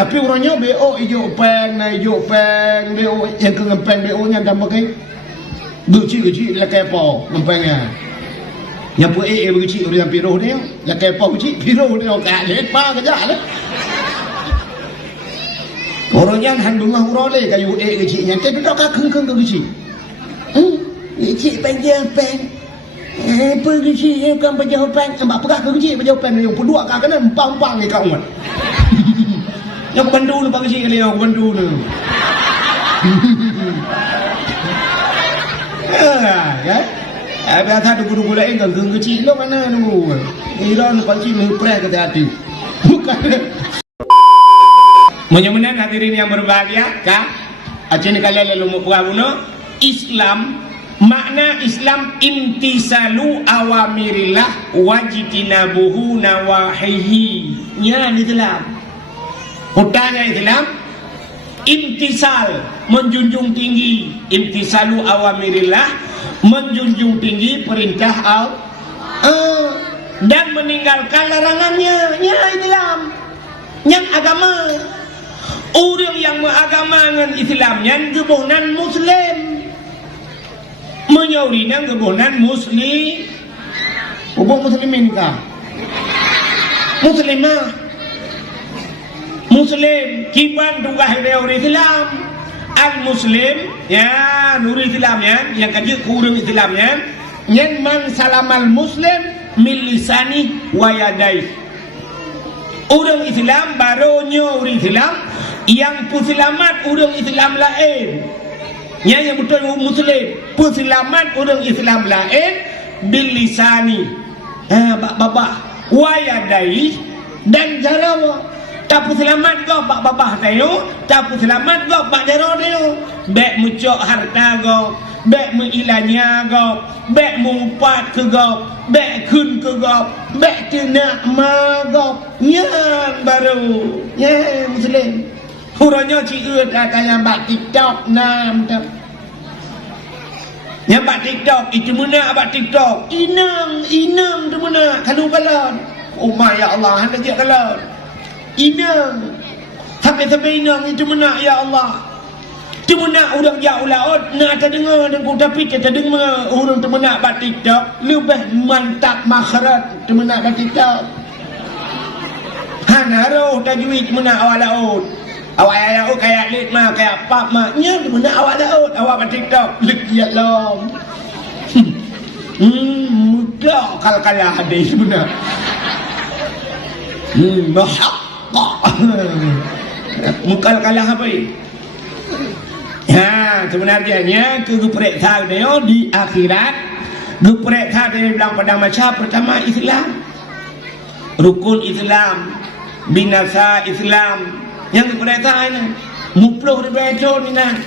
Tapi orangnya BO hijau peng, hijau peng, BO yang ke ngempeng BO nya dah pakai kecil lah kayak apa ngempengnya. Yang pun berkecil orang piro dia, lah kayak apa kecil piro dia kat lepa kerja lah. Orangnya handungan orang le kayu kecilnya, tapi tak kekeng tu kecil. Kecil peng. Pergi kecil kan berjauh peng, sebab perak kecil berjauh peng yang kedua kan kena empang-empang ni kau mat. Yang bandu lu pagi kali yang bandu lu. Kan? Biasa tu guru lain kan kecil lu mana tu. Ira lu pagi lu pray kata hati. Bukan. Menyembuhkan hadirin yang berbahagia, kah? Aceh ni kalian lalu mau buat Islam. Makna Islam imtisalu awamirillah wajtinabuhu nawahihi. Ya Islam. Hutanya Islam imtisal, menjunjung tinggi. Imtisalu awamirillah, menjunjung tinggi perintah Allah dan meninggalkan larangannya. Ya Islam. Yang agama. Orang yang mengagamakan Islamnya kebunan Muslim. Menyaurinan kebunan Muslim. Hubung Muslimin kah? Muslimah. Muslim kiban tugas orang Islam. Al-Muslim ya nuri Islamnya yang kaji kurang Islamnya yang man salamal Muslim min lisani wa yadai. Orang Islam barunya orang Islam yang puselamat orang Islam lain. Yang betul Muslim puselamat orang Islam lain bil lisani. Baba wa yadai dan jarawa. Tapi selamat kau pak babah tayo, tapi selamat kau pak jaro tayo. Bek mucok harta kau, bek muilanya kau, bek mumpat ke kau, bek kun ke kau, bek tenak ma kau. Yang baru, ya Muslim. Huranya ciut katanya bak TikTok nam tak. Yang bak TikTok itu mana bak TikTok? Inang tu mana? Kalau balon. Oh my ya Allah, hendak je kalau. Inang sampai inang itu mana ya Allah. Itu mana orang jauh laut nak terdengar dan ku tapi terdengar orang tu mana bat TikTok lebih mantap makharat tu mana bat TikTok. Hanaro tajwid mana awal laut. Awak laut kayak lit mah kayak pap mah nya tu mana awak laut awak bat TikTok legiat lom. Mudah kal-kalah hadis benar. Mahak mukal kalah apa ini? Ya sebenarnya kegeperiksa dia di akhirat. Geperiksa dia bilang pada masa pertama Islam, rukun Islam, binasa Islam. Yang geperiksa ini muploh di betul ni nak.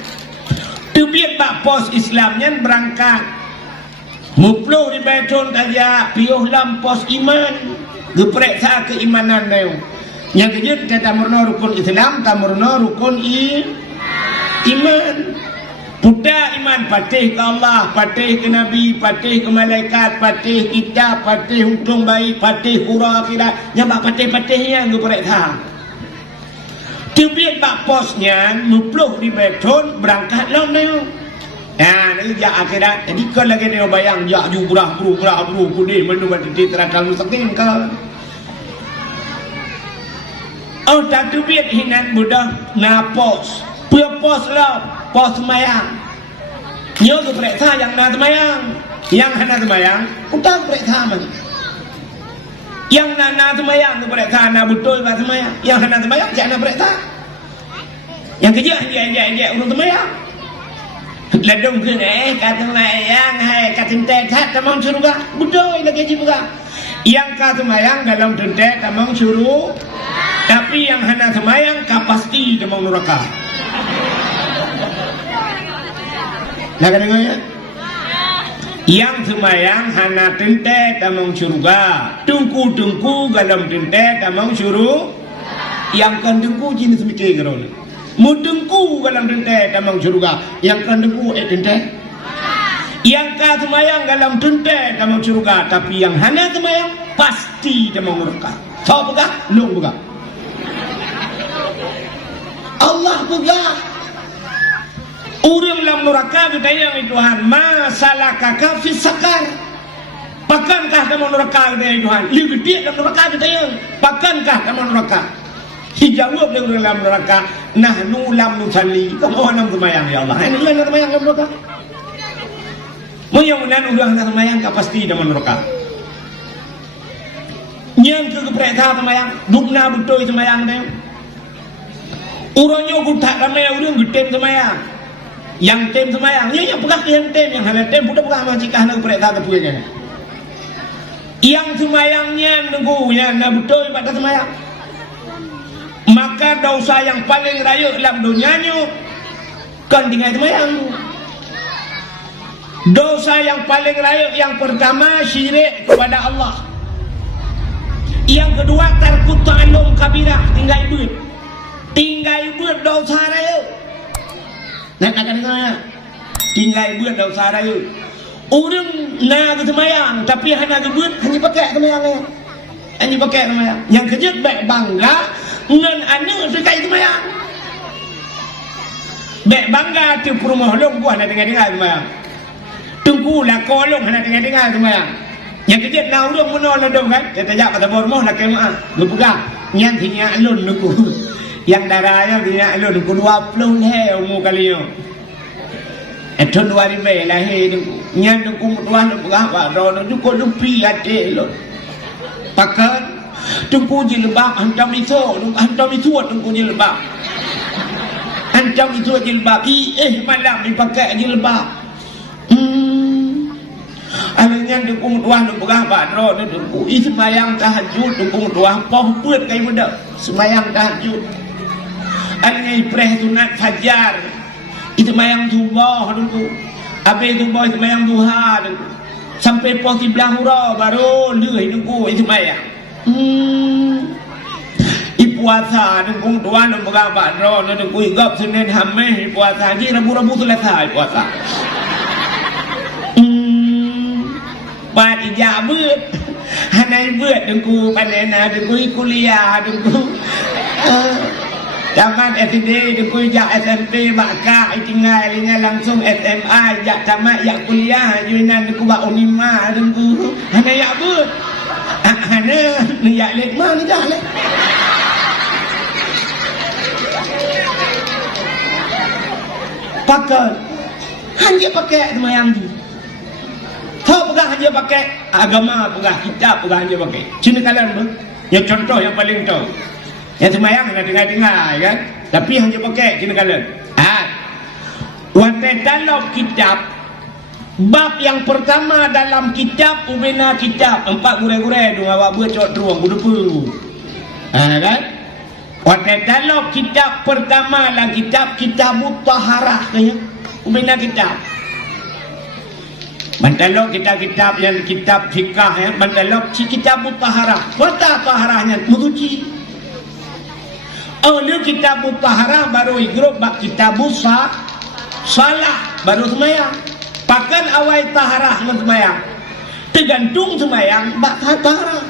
Tubiat pak pos Islamnya berangkat. Muploh di betul saja piuh lampos iman. Geperiksa keimanan dia. Yang kejut kata murna rukun Islam, tamurna rukun iman. Puda iman patih ke Allah, patih ke Nabi, patih ke malaikat, patih kitab, patih untung baik, patih hura akhirat. Yang bak patih-patih yang geperiksa. Tubiat bak posnya mupluh di beton berangkat lom dia. Ni jak akhirat. Jadi kau lagi dia bayang jak ju berah kudih menu bertitik terakal mustaqim ke. Oh tak tubiat hinat mudah napos. Pia pos lah, pos semayang. Nyo tu periksa yang na semayang. Yang hana semayang, utang periksa man. Yang na semayang tu periksa na betul ba semayang. Yang hana semayang jangan periksa. Yang kerja dia urus semayang. Ledung ke kata semayang hai kata tentet tamang surga. Betul lagi juga. Yang kata semayang dalam tentet tamang suruh. Tapi yang hana semayang pasti dia mau neraka. Nak dengar ya? Yang semayang hana tentet tamang surga. Tungku dalam tentet tamang suruh. Yang kan tungku jenis mikir gerol. Mu tungku dalam tentet tamang surga. Yang kan tungku tentet. Yang kan semayang dalam tentet tamang surga. Tapi yang hana semayang pasti dia mau neraka. Tahu bukan? Long bukan? pegah. Orang dalam neraka kita yang Tuhan, masalahkah fi sakar? Pakankah kamu neraka kita Tuhan? Lebih dia dalam neraka kita yang pakankah kamu neraka? Dijawab oleh dalam neraka, nahnu lam nusalli. Kamu orang semayang ya Allah. Ini orang semayang dalam neraka. Mudah-mudahan orang semayang pasti dalam neraka. Nyan ke kepercayaan semayang, dukna betul semayang deh. Urangnya gutak ramai orang getem semayang. Yang tem semayang, yang pegang yang tem, yang hanya tem, budak pegang macam jika hendak kepercayaan terpunya. Yang semayangnya nunggunya, nak betul pada semayang. Maka dosa yang paling raya dalam dunianya kan tinggal semayang. Dosa yang paling raya yang pertama syirik kepada Allah. Yang kedua tarku ta'allum kabirah, tinggal ibut. Tinggal ibut dosa raya. Nak akan saya tinggal ibut dosa raya. Orang nak semayang tapi hanya ibut hanya pakai semayangnya. Hanya pakai semayang. Yang kejut baik bangga ngan anu sekai semayang. Baik bangga tu rumah long buah nak dengar semayang. Tunggulah kolong nak dengar semayang. Yang kejut nak urung menol dong kan. Dia tajak kata bormoh nak kemaah. Lu pegang yang tinggal alun nuku. Yang darahnya tinggal alun nuku 20 leh umur kali yo. Tahun 2000 lahir nuku. Yang nuku tuan nu pegang pak ro nu ko lu pi ate lo. Pakan tunggu jilbab hantam itu, hantam itu tunggu jilbab. Hantam itu jilbab. Malam dipakai jilbab. Alanya dukung tuan dukung apa? Ro dukung. Semayang tahajud dukung tuan. Poh buat kayak muda. Semayang tahajud. Alanya ipreh sunat fajar. Semayang subuh dukung. Habis subuh semayang duha dukung. Sampai poh 11 hura baru leh dukung semayang. Puasa dukung tuan dukung apa? Ro dukung igap Senin Khamis puasa. Ji rabu-rabu selesai puasa. Pada jabut, hanai buat dengku panena dengku kuliah dengku tamat SD dengku jak SMP bakal tinggal langsung SMA jak tamat jak kuliah juinan dengku bak unima dengku hanai jabut hanai ni jak lek mana ni jak lek pakai hanya pakai semayang tu. Tahu pegang hanya pakai agama, pegang kitab, pegang hanya pakai. Cina kalian tu, yang contoh yang paling tahu. Yang semayang nak dengar-dengar kan. Tapi hanya pakai cina kalian. Wantai dalam kitab, bab yang pertama dalam kitab, ubena kitab. 4 gure-gure tu awak buat cok teruang, budu-budu. Kan? Wantai dalam kitab pertama dalam kitab, kitabut taharah. Ubena kitab. Mantalok kitab-kitab yang kitab fikah ya, mantalok kitab taharah. Kata taharahnya menguci. Oleh kitab taharah baru igrup bak kitab salah baru semayang. Pakan awal taharah dengan semayang. Tergantung semayang bak taharah.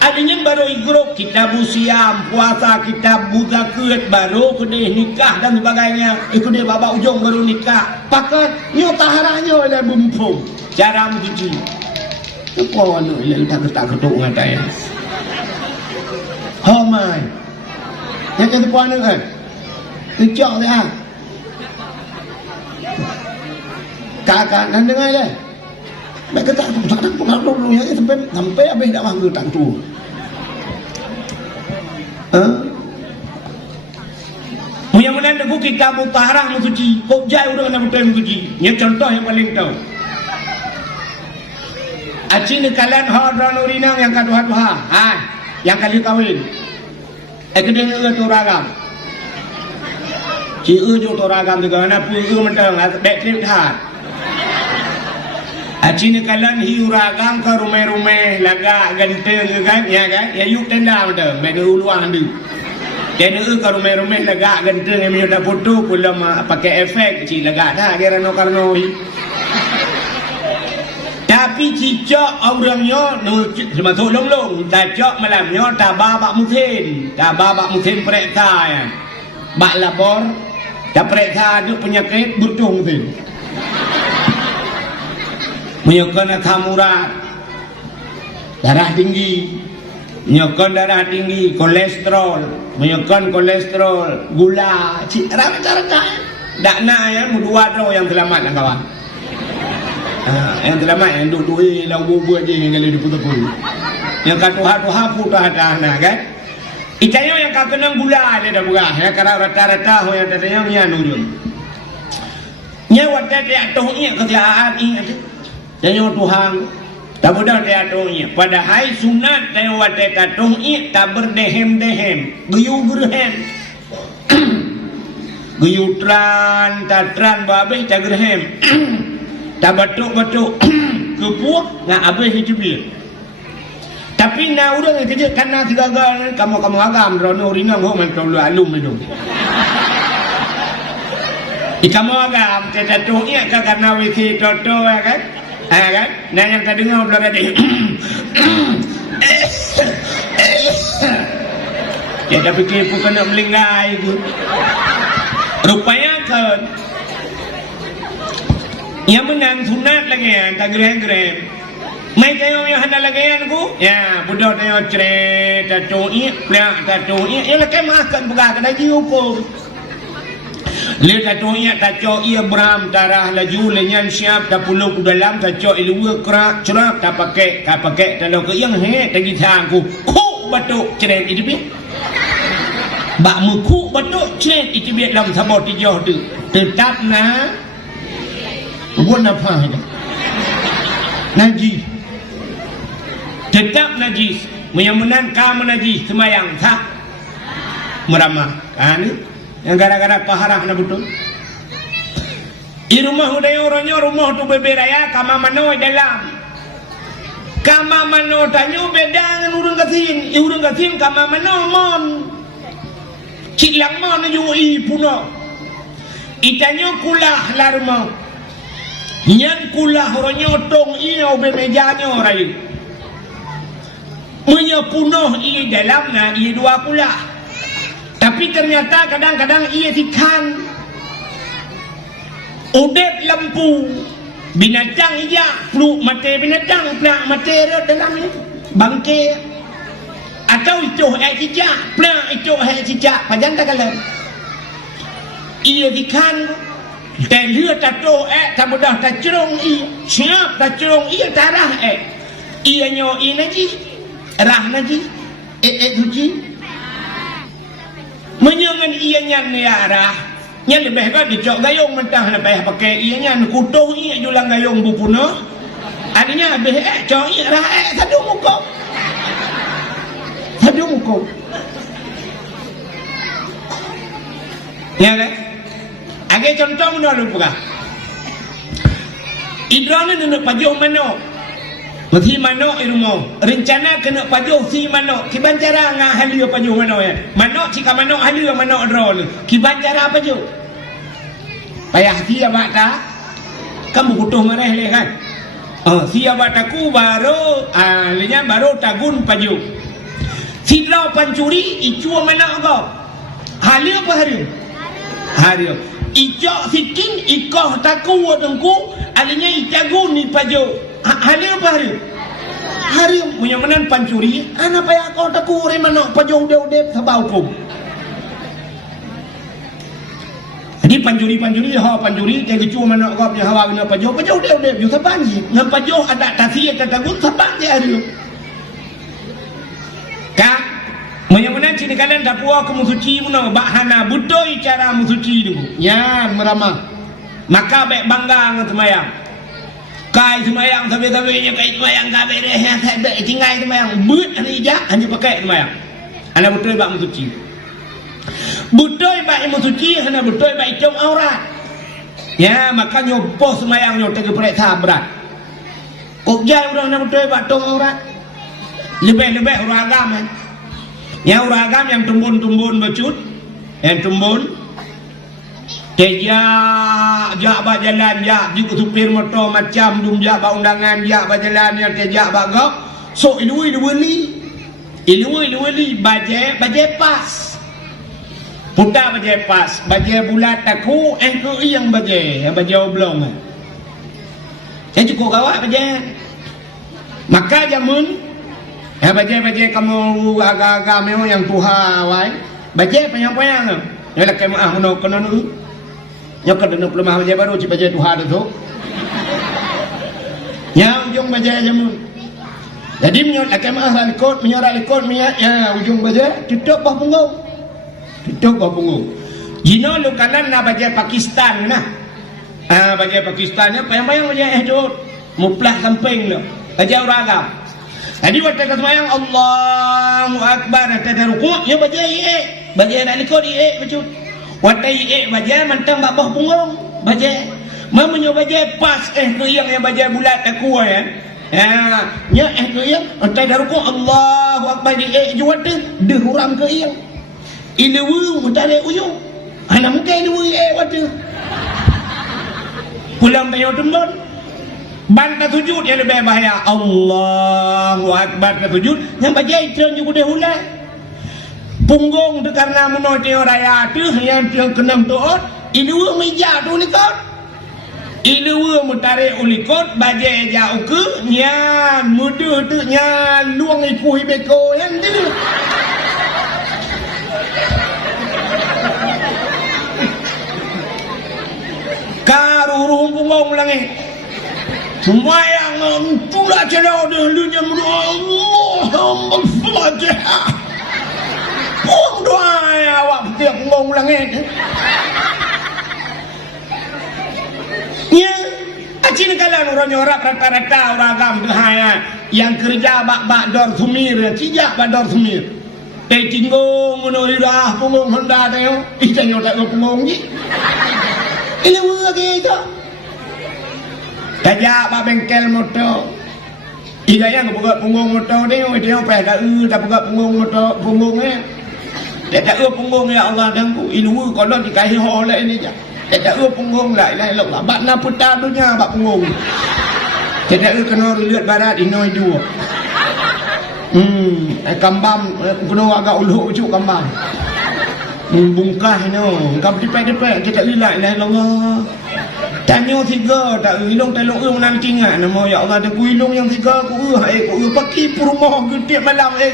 Adanya baru igrup kitab siam, puasa, kitab zakat, baru kedai nikah dan sebagainya. Kedai baba ujung baru nikah. Pakai nyo taharahnya oleh bumpung. Cara mencuci. Apa anu ile tak ketak-ketuk ngatai. Homai. Yang kata puan kan. Kecok dia. Kakak nan dengar je. Mereka tak pengaruh dulu ya sampai habis dak bangga tak tu. Mudah-mudahan aku kitab taharah mencuci. Kok jai udah nak betul mencuci. Ini contoh yang paling tahu. Acin kalian hadran urinang yang kedua-dua. Yang kali kawin. Kedeng tu ragam. Ci jo tu ragam juga na pu mentang dek trip hat. Acini kalian hiu ragam ke rumah-rumah laga ganteng kan ya kan ya yuk tenda betul bagi uluan tu jadi ke rumah-rumah laga ganteng yang ada foto pula pakai efek ci laga dah kira no karno tapi cicak orangnya no cuma tolong dah cak malamnya tabah bak mungkin periksa ya bak labor, dapat ada penyakit bertung tu. Menyokong asam urat, darah tinggi, menyokong darah tinggi, kolesterol, menyokong kolesterol, gula, rata-rata. Tak nak ya, dua tu yang selamat lah kawan. Yang selamat yang duduk lah buat je yang kali diputar-putar. Yang kata Tuhan putar tanah kan. Itanya yang kata nang gula dia dah buah. Ya kalau rata-rata yang tanya nya nurun. Nya wadah dia tu nya kerjaan ini ada. Tanya Tuhan. Tak mudah dia tu nya. Padahal sunat tanya wadah tu nya tak berdehem-dehem, guyur-gurhem. Guyutran, tatran, babih, tak gerhem. Tak batuk-batuk, kepuak, nak habis itu dia. Tapi nak orang yang kerja, karena gagal, kamu agam, rono rinang, ho, mentol alum itu. Kamu agam, kita tu, iya, karena wisi toto, kan? Kan? Nah, yang tak dengar, belum ada. Ya, tapi kita bukan nak melinggai itu. Rupanya kan yang menang sunat lagi ya, tak gerem-gerem. Mai tayo yang hendak lagi ku, ya budak tayo ceret, tato iya, plak tato iya, ya lekai makan buka kena jiupo. Le tato iya, beram darah laju lenyan siap, tak puluh dalam tato ilmu kerak cerak, tak pakai kalau ke yang tagi tangku, ku batuk ceret itu bi. Bak muku batuk ceret itu biar dalam sabot hijau tu tetap na buat apa ini najis tetap najis menyamanan kamu najis semayang tak meramah kan yang gara-gara paharah na betul di rumah udah orangnya rumah tu beberaya kama mano dalam kama mano tanyo beda dengan urang kasin kama mano mon cilang mau nujui puno itanyo kulah larmo nyan kulah ronyotong iyo bemejanyo rayu menyo puno iya dalamnya iya dua kulah tapi ternyata kadang-kadang iya tikan udet lampu binatang iya flu mate binatang plak mate dalam itu bangke atau itu cicak, pelang itu cicak, panjang tak kalah. Ia dikan, dan dia tak tahu tak mudah tak cerong siap tak cerong tarah ia nyo najis, rah najis, suci. Menyangan ia nyan ya rah, nyan lebih kan dicok gayung mentah lebih pakai ia nyan kutuh ia julang gayung bupuno. Adanya lebih cok ia rah satu muka. Hadung ko. Ya kan? Age contoh mana lupa? Idrana nak pajuh mano. Mesti mano irumo. Rencana kena pajuh si mano. Kiban cara ngah halia pajuh mano ya. Mano jika mano halia mano drol. Kiban cara pajuh. Payah dia bata. Kamu butuh marah le kan? Siapa taku baru alenya baru tagun pajuh. Sidlau pancuri icua mana kau? Hari apa hari? Hari. Icok sikin ikoh taku wadengku alenya icagun ni pajuh. Hari apa hari? Hari punya menan pancuri. Anak payah kau taku remano pajuh udah sabau kum. Jadi pancuri dia kecu mana kau punya hawa guna pajuh udah you sabanji. Ngam pajuh ada tasiyah tagun sabanji hari. Kak, menyamanan cini kalian tak puas ke musuci puno, bahana butoi cara musuci dulu. Ya, meramah. Maka baik bangga dengan semayang. Kai semayang sampai-sampainya kai semayang kabeh deh, tak tinggal semayang. But ani ijak hanya pakai semayang. Anak butoi bak musuci. Butoi bak musuci, hanya butoi bak icom aurat. Ya, makanya pos semayang nyo tege periksa berat. Kok jai orang anak butoi bak tong aurat. Lebih-lebih orang agam kan. Yang orang agam yang tumbun-tumbun becut, yang tumbun jak bak jalan, jak juga supir motor macam dum jak bak undangan, jak bak jalan, yang jak bak gok. So ilui li baje pas. Putar baje pas, baje bulat aku ke yang baje oblong. Saya cukup kawak baje. Maka jamun baje kamu agak-agak memang yang tuha wai. Baje payang-payang. Ya lah kamu hono kono nu. Ya kadang pelemah baje baru baje tuha tu. Ya ujung baje jamun. Jadi menyot kamu ralikot, menyoralikot ya ujung baje tutup bah punggung. Tutup bah punggung. Jino lu kanan na baje Pakistan nah. Baje Pakistannya payang-payang baje tu. Muplah samping lu. Baca uragam. Jadi waktu semayang Allahu Akbar ada rukuk ya baca baca nak likut baca. Waktu baca mantang bawah punggung baca. Mamanya baca pas ke yang baca bulat aku ya. Ya ke yang ada rukuk Allahu Akbar jual de huram ke yang. Ilewu mutare uyung. Ana mungkin ilewu waktu. Pulang tayo tembon. Banta sujud yang lebih bahaya. Allahu Akbar ke sujud yang baca itu juga dah hulai. Punggung tu karena menoti raya tu yang kenam tuot. Ilua meja tu likot. Ilua mutare ulikot baca jauh ke nyan muda tu nyan luang iku hibeko yang tu. Karurung punggung langit. Semua yang tulah celah dahulunya Allahumma Fatihah. Puang doa awak setiap ngomong langit. Ya, acin kalan orang nyorak rata-rata orang agam dehaya yang kerja bak dor sumir, cijak bak dor sumir. Tinggung menuirah punggung Honda tayo, ikanyo tak punggung ni. Ini lagi itu. Kajak pak bengkel motor. Ida yang buka punggung motor ni, dia apa dah tak buka punggung motor punggungnya. Dia tak punggung ya Allah dangku. Ilmu kalau dikasih oleh ini je. Dia tak punggung lah, ilahi Allah. Bak na putar dunia bak punggung. Dia tak kena lihat barat inoi dua. Kambam penuh agak ulu ucuk kambam. Bungkah no, kau dipek-dipek kita lihat ilahi Allah. Tanya tiga tak ilung telok nanti ingat nama ya Allah ada kuilung yang tiga ku pakai rumah gede malam ke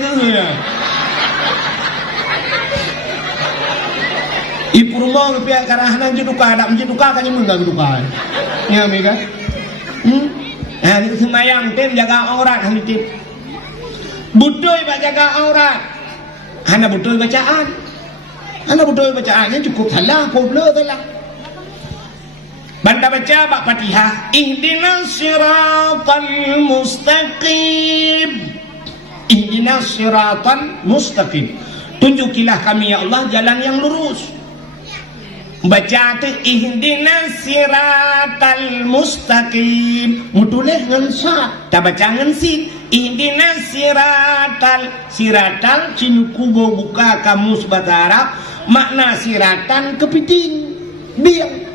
ibu rumah ke pihak karahanan je duka tak menje duka kan mengang duka ya mega ni semayang tim jaga aurat hang tip butuh jaga aurat hana butuh bacaan ini cukup salah poblo salah. Banda baca bak Fatihah, ihdinas siratal mustaqim. Ihdinas siratal mustaqim. Tunjukilah kami ya Allah jalan yang lurus. Baca tu ihdinas siratal mustaqim. Mutuleh ngan sa, tak baca ngan sin. Ihdinas siratal cinuku buka kamus bahasa Arab, makna siratan kepiting biang.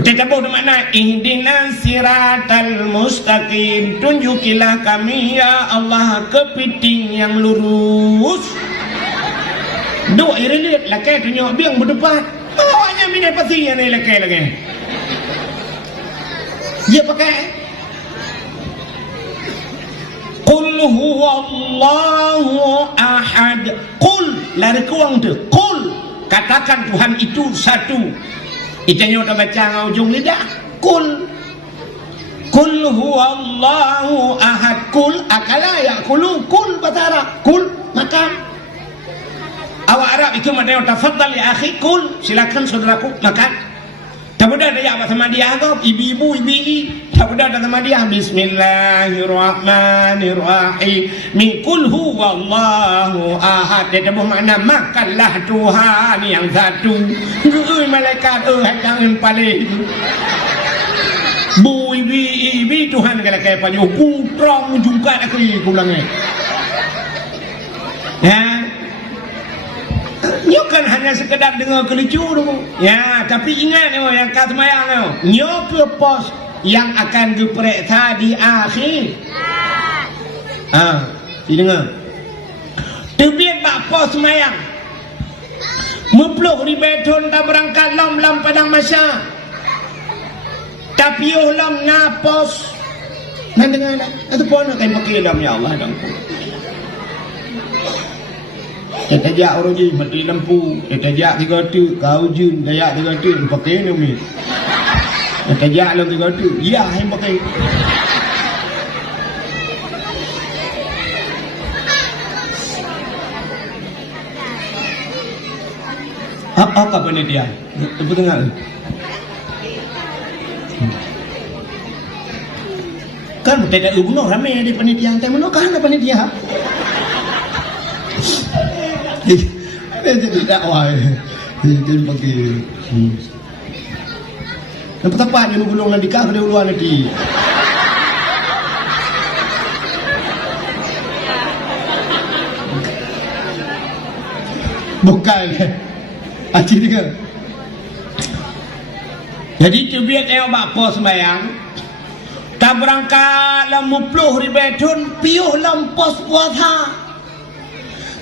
Bercabut makna ihdinas siratal mustaqim. Tunjukilah kami ya Allah kepiting yang lurus. Dua irilit lakai tunjuk biang berdepan. Awaknya mina pasti yang ni lakai lagi. Dia pakai Qul huwallahu ahad. Qul lari kuang tu. Qul katakan Tuhan itu satu. Itanya udah baca ngau ujung lidah. Kul huwallahu ahad. Kul akala yakulu. Kul bahasa Arab. Kul makan. Awak Arab itu mana yang tafaddal ya akhi. Kul silakan saudaraku makan. Tak boleh ada yang sama dia kau. Ibu-ibu tak boleh ada sama dia. Bismillahirrahmanirrahim. Min kul huwallahu ahad. Dia tahu makna makanlah Tuhan yang satu. Malaikat jangan paling. Bu ibi Tuhan kalau kayak panjang putrang jungkat aku pulangnya. Ya. Nyo kan hanya sekedar dengar kelucu dulu. Ya, tapi ingat yang kata mayang nyo purpose yang akan diperiksa di akhir. Dengar. Tebiat bak pos mayang. 10,000 ton tak berangkat lam padang Masya. Tapi lam napos. Nan dengar dah. Itu pun nak pakai lam ya Allah dan ku. Tajak orang je mati lampu, tajak 3 tu, kau jun tajak 3 tu pakai ni mi. Tajak lam 3 tu. Ya, yang pakai. Apa panitia? Ibu dengar. Kan tidak uno ramai di panitia, tapi mana kan panitia? Dia jadi dakwah. Dia pakai. Nampak tepat dia gulung nanti kah dia luar nanti. Bukan. Acik dia. Jadi tu biar tengok bakpo sembayang. Tak berangkat lah 10,000 ton piuh lampos puasa.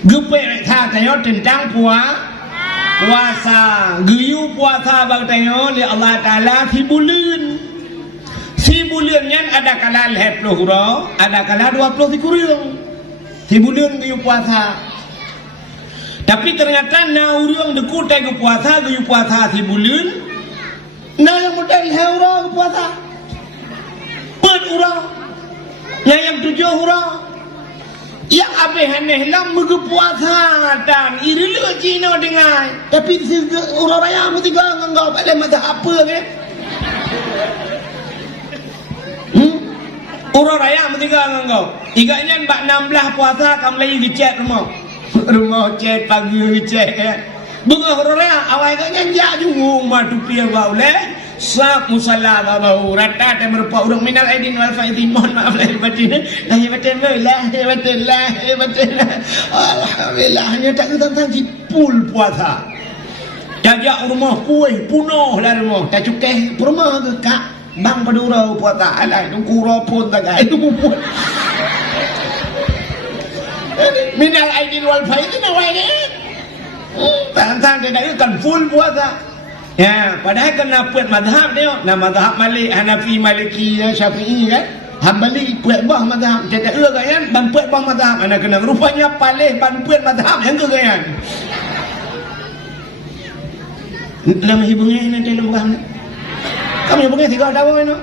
Gepek tha tengok tentang puasa. Geyu puasa bang tengok li Allah Taala si bulan. Si bulan nyan ada kala 10 hura, ada kala 20 kurang. Si bulan geyu puasa. Tapi ternyata na urang deku tegu puasa geyu puasa si bulan. Na yang model hura puasa. Pet urang. Yang 7 urang. Yang abe haneh lam muge puasa dan irila Cina dengai. Tapi urang raya mu tiga ngau pada mazhab apa ke? Urang raya mu tiga ngau. Igaknya bak 16 puasa kam lagi dicet rumah. Rumah cet pagi cet ya. Bunga horornya awal kan ya jungung matu pia bau le. Sak musalla bau rata dan merupa urang minal aidin wal faidin mohon maaf lahir batin. Lahir batin lahir batin. Alhamdulillah hanya tak tentang jipul puasa. Jajak rumah kuih punuh lah rumah. Tak cukai rumah ke kak bang padura puasa alai tungku ropon tak ai tu pun. Minal aidin wal faidin awal ni. Tantang dia kan full puasa. Ya, padahal kena puat mazhab dia. Nah mazhab Malik, Hanafi, Maliki, Syafi'i kan. Hambali puat bah mazhab. Jadi kan ban puat bah mazhab. Ana kena rupanya palih ban puat mazhab yang ke kan. Lama hibungnya nanti lembah. Kamu hibungnya 3 tahun no.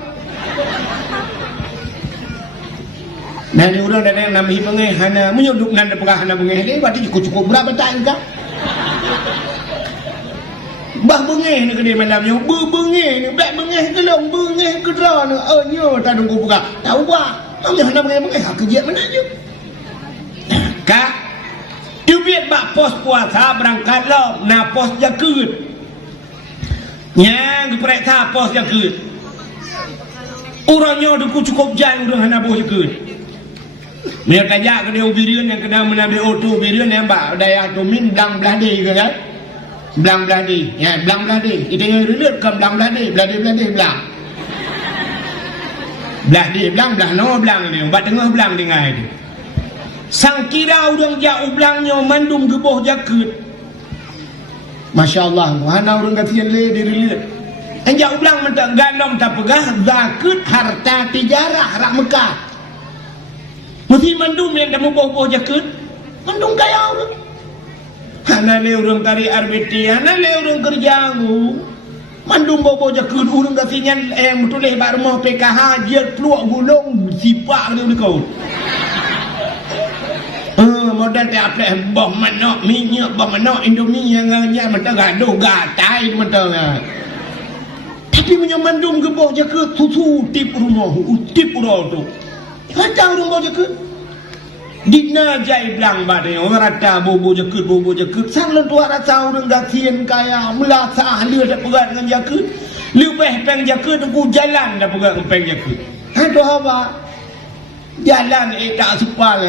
Nah, ni orang dah nama hibungnya hana menyuduk nanda pegah hana bungeh ni berarti cukup berapa tahun kah? Bah bengih ni ke dia malamnya, bengih ni, black bengih ke long, bengih ke drone, nyo tak tunggu buka. Tahu buat. Kamu nak bengih, kerja mana je. Kak, tu biar bak pos puasa berangkat lo, na pos jakut. Yang periksa pos jakut. Orangnya tu cukup jai orang hana bos jakut. Mereka tajak ke dia ubirian yang kena menambil auto ubirian yang bak daya domin belang beladi ke kan? Belang beladi, ya belang beladi. Kita yang relate kan belang beladi belang. Beladi belang no belang ni. Bat tengah belang dengar dia. Sang kira orang jauh belangnya mandum geboh jakut. Masya Allah, mana orang kasihan le dia relate. Yang jauh belang mentak ganom tak pegah zakut harta tijarah rak Mekah. Mesti mandum yang dah boh jakut. Mandum kaya orang. Hana le urang tarik RBT, hana le urang kerja aku. Mandum bobo jakut urang kasinyan mutuleh bak rumah PKH dia keluar gulung sipak dia kau. Modal tak apply boh manok minyak boh manok Indomie yang nya mentang gaduh gatai mentang. Tapi punya mandum ke boh jakut susu tip rumah, tip urang tu. Hata urang boh jakut. Dina jai belang badai orang rata bobo jakut sang lentua rasa orang gasian kaya melasa dia dah pegang dengan jakut lebih peng jakut aku jalan dah pegang peng jakut aduh apa jalan tak supal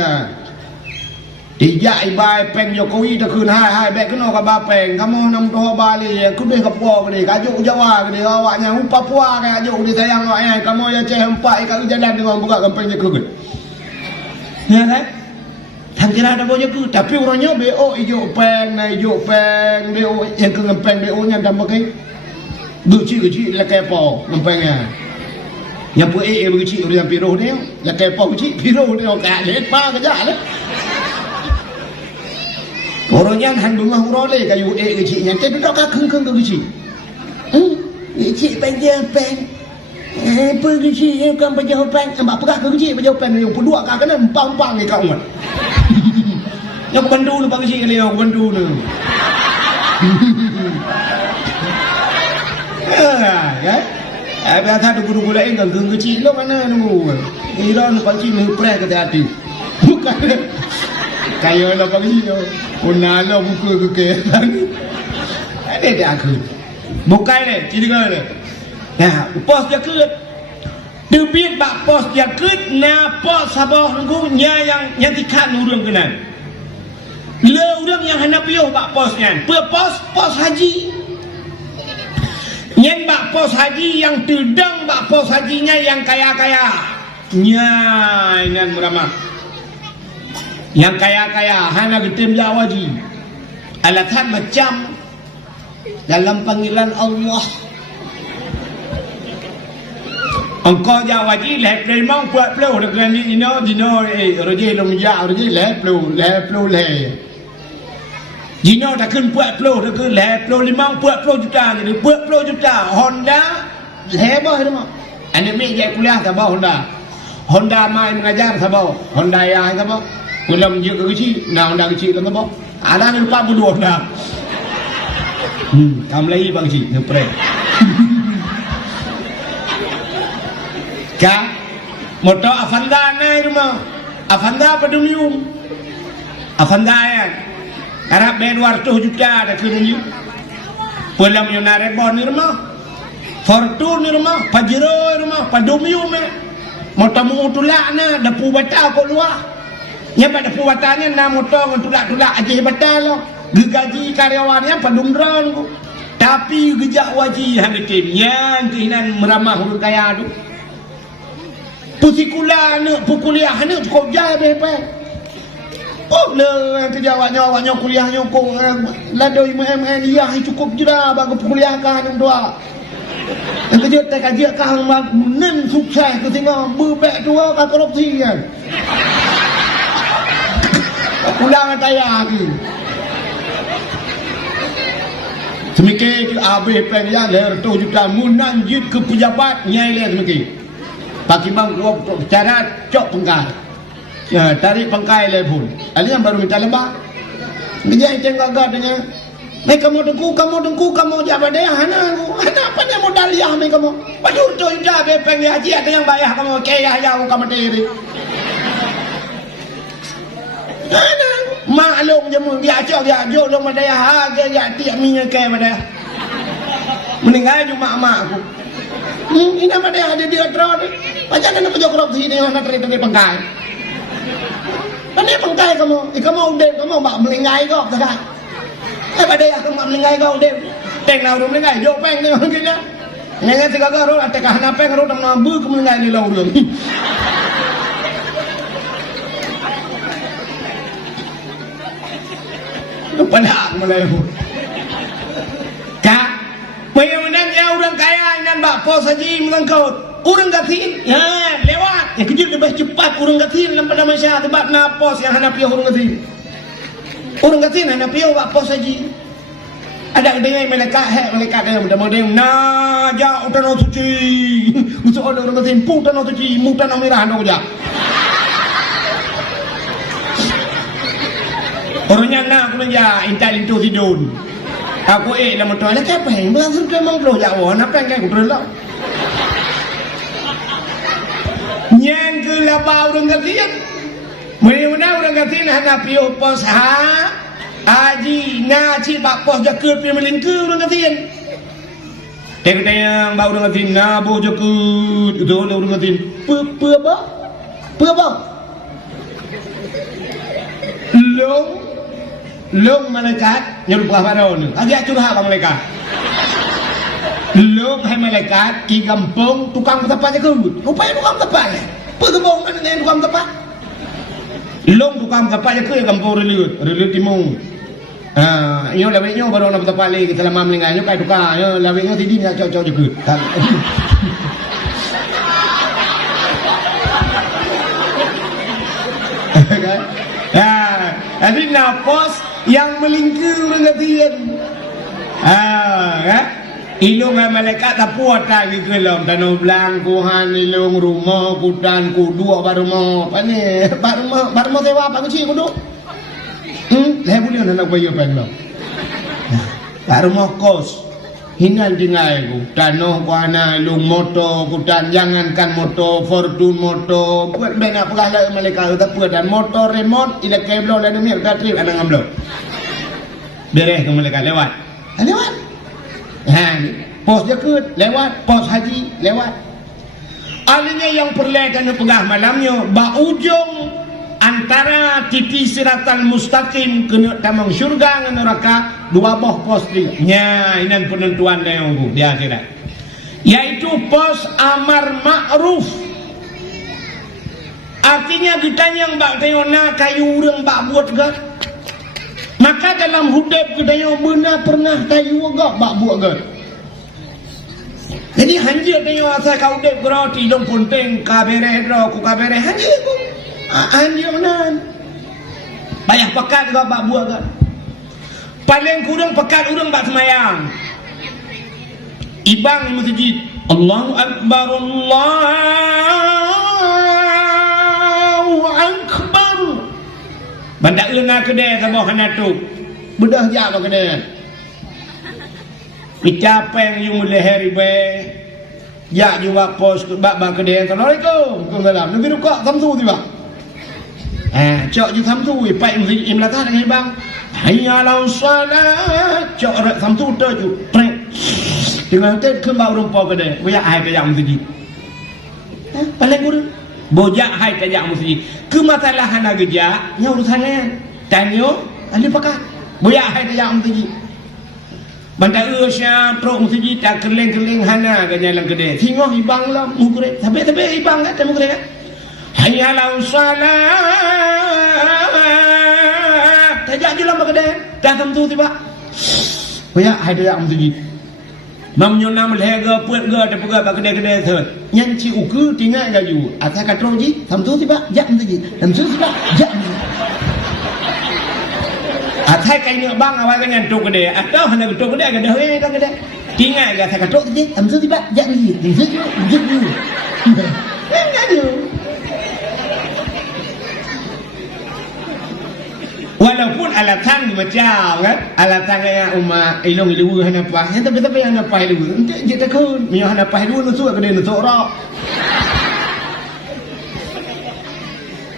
Tijak ibai peng Jokowi tak kun hai baik kena ke bapeng kamu nam doa Bali aku deh ke puak ni kajuk Jawa ni awaknya Papua ke kajuk ni sayang awaknya kamu ya ceh empat kat jalan dengan buka kampung jakut ya kan Hang kira ada boja ku, tapi orangnya BO ijo peng, ijo peng, BO yang ke ngempeng BO nya tambah kai. Guci lah kayak po ngempengnya. Yang pu guci udah piro dia, lah kayak po guci piro dia ka lepa kerja lah. Orangnya hang rumah urole kayu guci nya tapi dak ka keng guci. Guci peng dia peng. Guci kan baju peng, mbak pegah guci baju peng yang pudua ka kena empang-empang ni kau mat. Yang bandu ni bagi si kali yang bandu ni. Ya, apa thà dulu lain kan kecil lo mana nunggu. Iran pagi ni pray ke hati. Bukan. Kayo lo pagi yo. Unalo buku ke. Ada dah aku. Bukan ni, jadi kan ni. Nah, pos dia ke. Debit bak pos dia ke na pos sabah nunggu nya yang tikat nurung kenan. Le orang yang hendak piuh bak pos kan. Pos haji. Nyen bak pos haji yang tudang bak pos hajinya yang kaya-kaya. Nyan meramah. Yang kaya-kaya hendak getim Jawa haji. Alatan macam dalam panggilan Allah. Engkau Jawa haji leh memang buat pelu dengan ni dino roje long ja roje leh pelu Jino dah kun buat pelu dah kun leh pelu 50 juta jadi buat 10 juta Honda heboh tu mah. Ane mi dia kuliah sabah Honda mai mengajar sabah Honda ya sabah belum juga kecil nah Honda kecil kan sabah ada ni lupa berdua Honda kamu lagi bang cik ngepre ka motor Avanda ni rumah Avanda Padumium Avanda ya karena bayar 200 juta dah kena ni. Pulang yang narebon ni rumah, Fortune ni rumah, Pajero ni rumah, Padumium ni. Motor tulak na, dapu batal kau luar. Yang pada dapu batalnya na motor tulak aja batal lo. Gaji karyawannya Padumdran ku. Tapi gejak wajib hang tim yang keinginan meramah orang kaya tu. Pusikula ni, pukuliah ni cukup jaya bepe. Oh le kejawatnya kuliahnya kong ladoi MN iya cukup je dah bagi kuliah kan yang dua. Yang kerja tak kaji kan nen sukses ke tengok berbek tua kan korupsi kan. Pulang tayar lagi. Semikir habis pengen leher 2 juta munan jid ke pejabat nyai le semikir. Pakai bang cara cok penggal. Ya, tarik pangkai le pun. Ali yang baru minta lembah. Kerja yang gagah dengan kamu dengku, kamu jabat dia hana apa dia modal ya kamu. Padu tu ida be peng haji ada yang bayar kamu kaya ya kamu diri. Hana maklum je mun dia ajak long madaya harga ya tiap minyak ke madaya. Meninggal cuma mak aku. Ini madaya ada dia terus. Macam mana kerja korupsi ni hana tarik pangkai. Mana pangkai kamu udah kamu mak melingai kau tak? Pada ya kamu melingai kau udah. Teng lau rum melingai, jauh peng ni orang kita. Nyanyi tiga karo, ada kahana peng karo tang nambu kamu melingai ni lau rum. Pada Melayu. Kak, bayangkan ya orang kaya dengan bak pos haji melengkau. Orang gatin, ya lewat. Yang kejut lebih cepat orang gatin dalam pada masyarakat tempat napos yang hendak piau orang gatin. Orang gatin hendak piau bak pos haji. Ada dengan malaikat dia mudah-mudahan nah ja utano suci. Usul orang gatin pun utano suci, mutano merah no ja. Orangnya nak aku menja intal itu tidur. Aku lama tu ada apa? Berlangsung tu memang perlu jauh. Apa yang aku perlu? Yang ke laba orang gatin. Mana orang gatin hendak piu pos haji ngaji bak pos jakut pi melingku orang gatin. Teng bau orang gatin nabu jakut itu orang gatin. Pe apa? Long malaikat nyuruh baharon. Agak curhat bang malaikat. Long hai malaikat ki kampung tukang tepat je ke. Rupanya tukang tepat. Pertebong dengan tukang tepat. Long tukang tapak je ke kampung relut timur. Nyo lawik nyo baru nak tapak lagi kita lama melingkai nyo kai tukar. Nyo lawik nyo tidi nak cok-cok je ke. Jadi nafas yang melingkir orang katian. Ilung malaikat tak puat lagi ke dalam tanah belangkuhan ilung rumah kudan kudu baru mau apa ni baru mau sewa apa kecil kudu leh boleh nak bayar apa baru mau kos hinan tinggal ku tanah kuana ilung motor kudan jangankan motor Fortune motor buat benar pegala malaikat tak puat dan motor remote ila kabel dan ni tak trip anak ngambil beres ke malaikat lewat pos dia ke lewat pos haji lewat alinya yang perlekan pegah malamnya ba ujung antara titik siratal mustaqim kena tamang syurga dengan neraka dua boh pos dia nya ini penentuan dia di akhirat yaitu pos amar ma'ruf artinya kita yang bak tayona kayu urang bak buat gak maka dalam hidup kita yang benar pernah kayu gak bak buat gak. Jadi hanjir tengok asal kau dek berarti dong punting kabere ro ku kabere hanjir ku hanjir nan bayar pekat kau bak buat kan paling kurang pekat urang bak semayang ibang di masjid Allahu Akbar Allahu Akbar bandak euna kedai sabah hanatuk bedah jak ke kedai Kecapeng yung leher ibe ya juga pos bak bak kedai assalamualaikum waalaikumsalam nabi ruka samsu tiba cok je samsu pai mesti imlatah dengan bang hayya la salat cok samsu tu ju trek dengan tet ke bau rupa kedai boya hai ke yang mesti paling kurang boja hai ke yang mesti ke masalah hana geja nya urusannya tanyo ali pakah boya hai ke yang mesti Banda usya pro musiji tak keleng-keleng hana ke jalan kedai. Tengok ibang lah mukre. Tapi ibang kan mukre kan. Hayya la salat. Tajak je lah kedai. Dah tentu tiba. Boya hai dia musiji. Mam nyona melhega puat ge ada pega kedai-kedai tu. Nyanci uku tinggal gaju. Asa katroji tentu tiba jak musiji. Tentu tiba jak. Atai kaini bang awal kan nyantuk gede atau hanya nyantuk gede gede hei kan gede tinggal gak saya katuk tadi amsul tiba jak ni enggak tu walaupun alatan macam kan alatan kayak umat ilung ilu hana apa yang tapi yang apa ilu untuk je takun mio hana apa ilu nusu gede nusu rak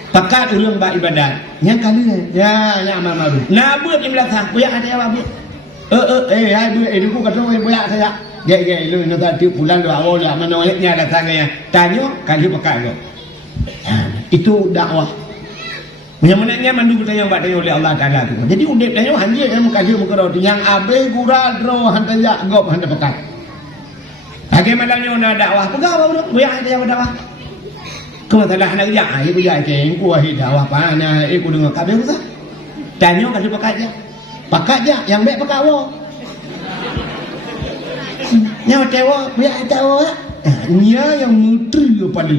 pakat urang bak ibadat yang kali ya amal ma'ruf na buat imlatah boya ada apa buat hai buat ku kata boya saya ge lu nak tiup bulan dua awal ya mana nya datang ya tanya kali pakat itu dakwah menyenangnya mandu tanya bak tanya oleh Allah Taala tu jadi udip tanya hanjir yang mengkaji muka yang abe gura dro hanta ya gop hanta pakat bagaimana nya dakwah pegang apa boya ada apa dakwah kau tak lah nak jaya, aku jaya ceng, aku ahli dakwah pana, aku dengar kabar apa sah? Tanya kan dia pakat je, yang baik pakat awak. Nyawa tewa, biar tewa, nya yang mutri apa ni?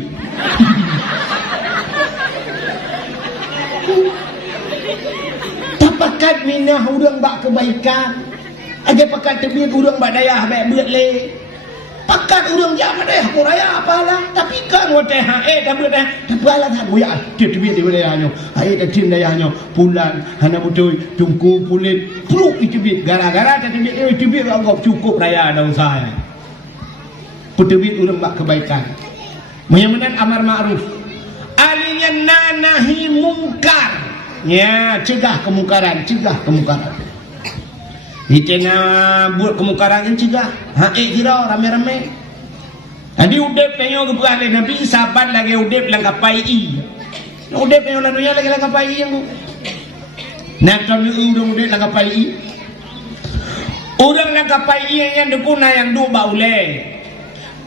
Tak pakat minah urang bak kebaikan, ada pakat tebik urang bak daya baik buat le. Pakat urang jangan deh aku raya apalah tapi kan wate dah buat dah apalah tak boya tip dayanyo dah tim dayanyo pulan hana betul tungku pulit pruk itibit gara-gara tak tibit anggap cukup raya dah usaha putibit urang bak kebaikan menyamanan amar ma'ruf alinya nahi mungkar ya cegah kemungkaran Itena buat kemukaran yang cegah. Kira rame-rame. Tadi udep tengok ke buah Nabi sahabat lagi udep langkapai i. Udep tengok lalunya lagi langkapai i yang nak kami udep langkapai i. Orang langkapai i yang dukuna yang du baule.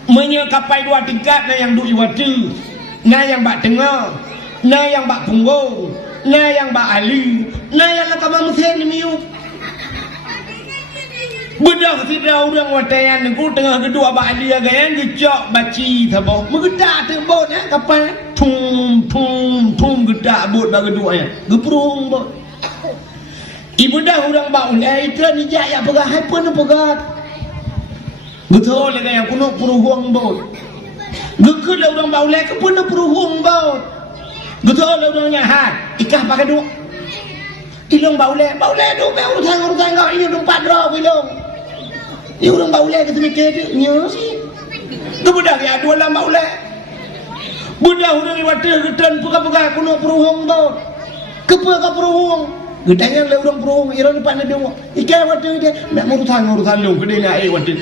Menyekapai dua tingkat na yang du iwatu. Na yang bak tengah. Na yang bak punggung. na yang ba'ali na yang lakama musen ni miu bedah tidak orang watayan ku tengah kedua ba'ali agayan gecok baci thabok megedak tebot kapal tum gedak bot bagi kedua ya geprung bot ibu dah orang baulai itu ni jaya pegah hai pun pegat betul le yang kuno puruhung bot gekut le orang baulai ke pun puruhung bot betul le orang nyahat ikah pakai duk ilung baulai tu be urusan kau ini dong padro ilung ini orang baulai ke semikir tu nyo sih tu budak ya dua lam baulai budak orang ni wadah getan pegah kuno puruhung bot kepa puruhung gedanya le urang perung ira depan ada ikan wadah dia nak urusan lu gede nak wadah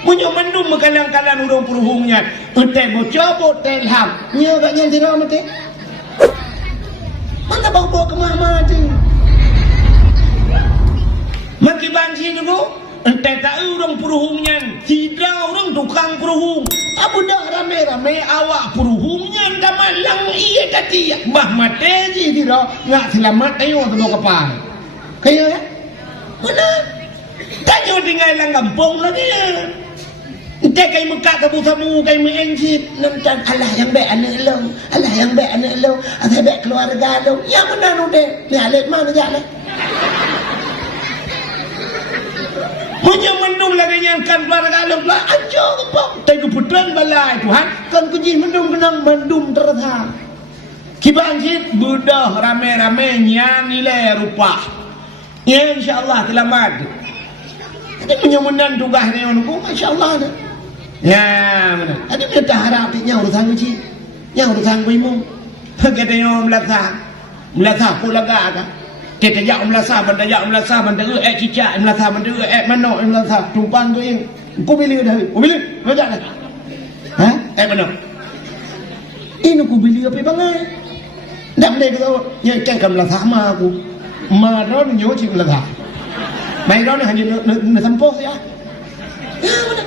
punya mendum mekalang-kalang urang perungnya entai bocor telham nya gaknya dira mate mana bawa ke mama tu maki banci tu entai tak urang perungnya tidak orang tukang perung abu dah rame-rame awak perungnya dah malang iya tadi bah mate ji dira ngak selamat ayo tu kapal kaya ya mana tanyo tinggal lang kampung lagi entai kai Mekah ke Busamu kai mengenjit nanti Allah yang baik anak lo ada baik keluarga lo yang mana nu deh ni alet mana jalan punya mendung lagi yang kan keluarga lo lah ajo kepok tapi keputusan balai Tuhan kan kunci mendung terthang kibanjit budah rame-rame nilai rupa ya insyaallah selamat kita punya menang tugas ni menunggu masyaallah ya mana ada kita harap nya urusan kunci yang urusan kuimu kita yang melasa pulaga kan kita jak melasa benda cicak melasa benda manok melasa tumpang tu yang ku pilih dah ku pilih rojak dah ha mana ini ku pilih apa bangai dak boleh kata nya kan melasa sama aku marah nyo cik melasa mai ro ni hanya nak tempoh ya mana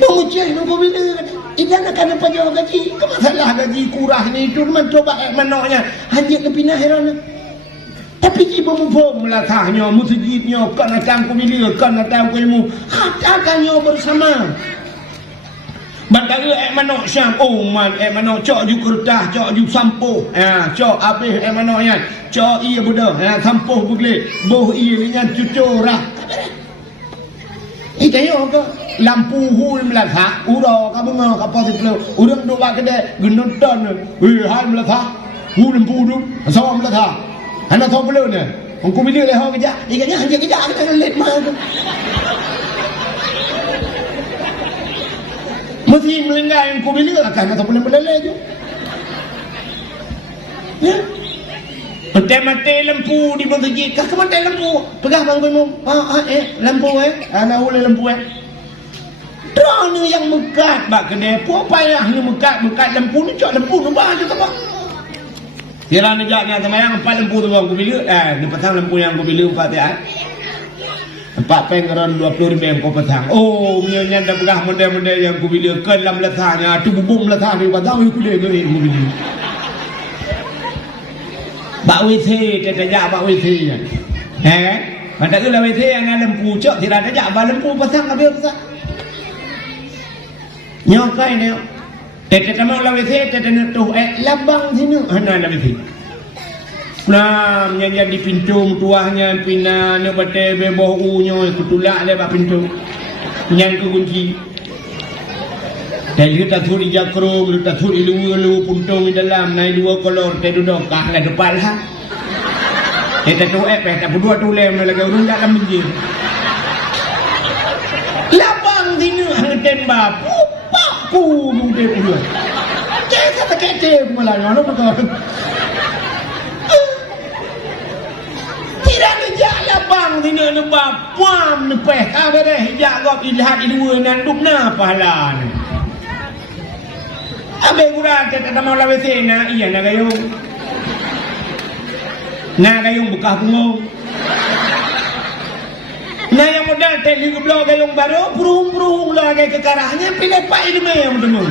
mengucai ku pilih ikan akan panjang gaji ke masalah gaji kurah ni itu man coba manoknya hanya lebih heran tapi jika mufum melatahnya, musjidnya, kan datang ku bila, kan datang ku ilmu, hatakannya bersama. Bandara manok syam, man, manok cok ju kertas, cok ju sampuh, cok habis manoknya, cok iya budak, sampuh begle, boh iya dengan cucurah. Ikayo ke lampu hul melatah, ura ka bunga ka positif, urang dua kedai genonton, hai melatah, hul lampu tu, sama melatah. Anak tahu belum ni? Aku bila leh orang kerja, ikannya hanya kerja kita let mah. Mesti melengah yang aku bila akan atau boleh leh je. Ya. Mati lampu di masjid, kah mati lampu. Pegah bang minum. Lampu anak ulai lampu Terang ni yang mekat bak kedai. Apa payah ni mekat lampu ni cak lampu tu bah tu apa? Kira ni jaknya semayang 4 lampu tu aku bila ni pasang lampu yang aku bila 4 ya 4 pengeran 20 ribu yang kau pasang mianya dah pegah model-model yang aku bila ke dalam letahnya tu bubung letah ni pasang aku dia aku bila bak WC kita jak bak WC pada ke lah WC yang ada lampu cok tidak ada jak bak lampu pasang habis pasang nyokai ni kita mau lawan saya, kita nak tu labang sini, mana lawan saya? Nah, yang di pintu tuahnya, pina, nak bete beboh unyo, kutulak le bak pintu, yang kunci. Dan kita tu di jakrum, kita tu di lu puntung di dalam, naik 2 kolor, kita duduk kah lah depan lah. Kita tu tak berdua tu lem, lagi urun dalam menjir. Labang sini, hang tembak. Ku mungkin dulu. Kita kete mulai mana betul. Tidak ngejak bang sini nampak puam nepeh kabe deh jak gop ilhat ilmu nan dupna pahala ni. Abe kurang kita mau lawe sena iya na gayung. Na gayung bekah bungong. Nah yang modal teli geblok gayung baru perung lagi ke karahnya pilih pak ilmu yang betul.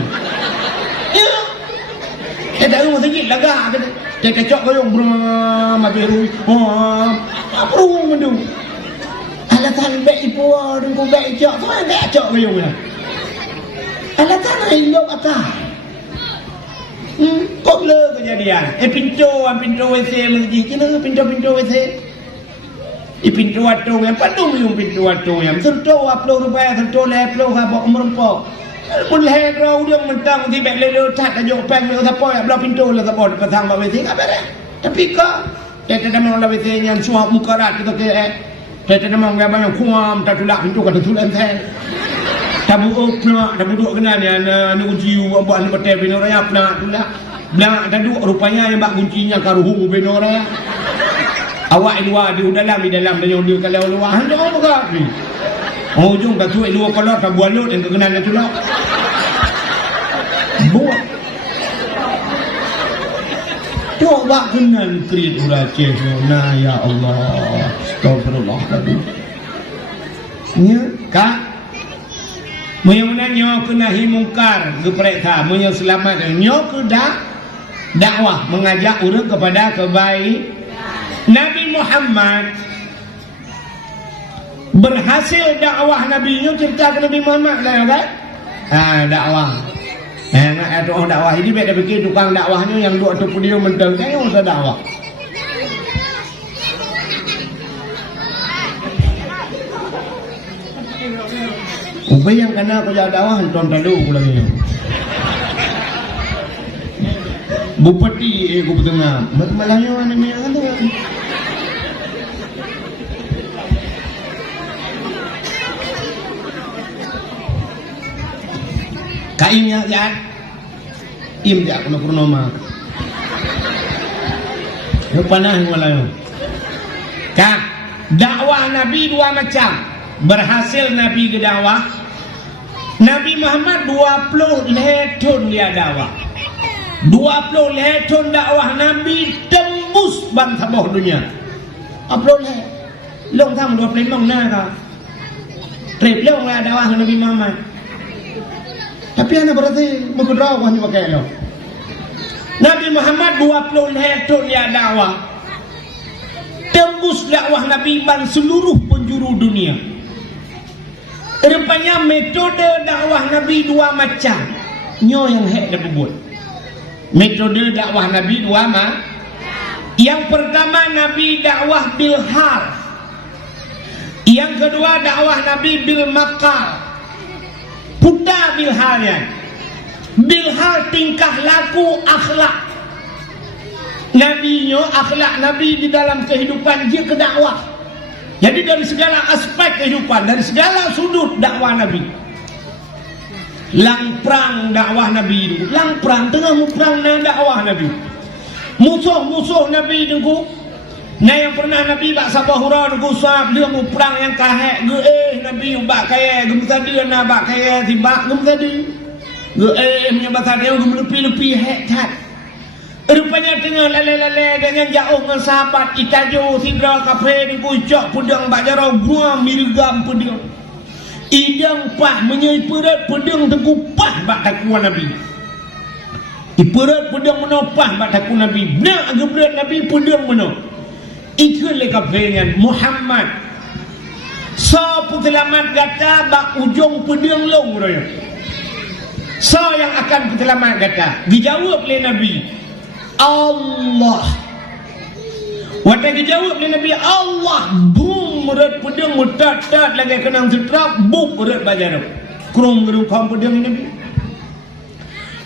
Ya. Kita tahu sedikit lagak Dia kecok koyong bram abiru. Apru mendu. Alatan baik ibu dan ku baik cok. Mana baik cok koyong ya. Alatan hidup atas. Kok le kejadian. Pintu WC lagi. Kena pintu WC. Pintu watung yang padung yung pintu watung yang serto upload rupaya serto upload ka bok merempok. Pun leher rau dia mentang tibek lelo tat ajo peng lo sapo ya belah pintu lo sapo pasang ba WC ka bere. Tapi ka tete demang la WC yang suap mukarat kita ke tete demang ga banyak kuam tatulak pintu ka tulan teh. Tabu opna tabu duk kena ni ana nu jiu buat ni betel bino raya pna tulak. Belang taduk rupanya yang bak kuncinya karuhu bino raya. Awak luar di dalam dan yang dia kalau luar hang dah apa ni. Ujung kat tu luar kalau tak bualut yang kekenal tu lah. Buat. Coba kenal krit uraceh na ya Allah. Astagfirullah tadi. Ya, Kak. Menyo kena himungkar kepereka, menyo selamat nyo ke dakwah mengajak orang kepada kebaikan. Nabi Muhammad berhasil dakwah Nabi nya cerita ke Nabi Muhammad lah kan? Dakwah. Nak dakwah ini beda fikir tukang dakwahnya yang duk tu dia mentang kan usah dakwah. Ubay yang kena aku jadi dakwah tuan tadu aku lagi. Bupati aku bertengah Melayu ni kan tu. Kaimnya ya. Im dia aku nak nama. Yo panah Melayu. Kak, dakwah Nabi dua macam. Berhasil Nabi ke dakwah. Nabi Muhammad 20 tahun dia dakwah. 20 tahun dakwah Nabi tembus bangsa bawah dunia. Upload le. Long tham 20 mong na ka. Trip long lah dakwah Nabi Muhammad. Tapi ana berarti mengkudraw kan pakai lo. Nabi Muhammad 20 tahun dia dakwah. Tembus dakwah Nabi ban seluruh penjuru dunia. Rupanya metode dakwah Nabi dua macam. Nyo yang hek dah buat. Metode dakwah Nabi dua mah. Yang pertama Nabi dakwah bil hal. Yang kedua dakwah Nabi bil makal. Putar bil halnya. Bil hal tingkah laku akhlak. Nabi nyo akhlak Nabi di dalam kehidupan dia ke dakwah. Jadi dari segala aspek kehidupan, dari segala sudut dakwah Nabi. Lang perang dakwah Nabi itu, lang perang tengah perang dakwah Nabi. Musuh-musuh Nabi itu, nah yang pernah Nabi bak sabahura itu sab dia mu perang yang kahek, Nabi bak kaya gem tadi na bak kaya tibak gem tadi. Punya bahasa dia gem lepi-lepi hek tat. Rupanya tengah lale-lale dengan jauh dengan sahabat Itajo sidra kafe di pucuk pedang bak jarau gua mirgam pedang. Idang pah menyai perat pedang tegupah bak takuan Nabi. Iperat pedang menopah bak takuan Nabi. Nak gebrat Nabi pedang meno. Ikut le kafe dengan Muhammad. So putelamat kata bak ujung pedang long raya. So yang akan putelamat kata dijawab oleh Nabi. Allah. Waktu dijawab oleh Nabi Allah, boom berat pedang mutat-tat lagi kenang setrak, boom berat bajar. Krum gerung kam pedang Nabi.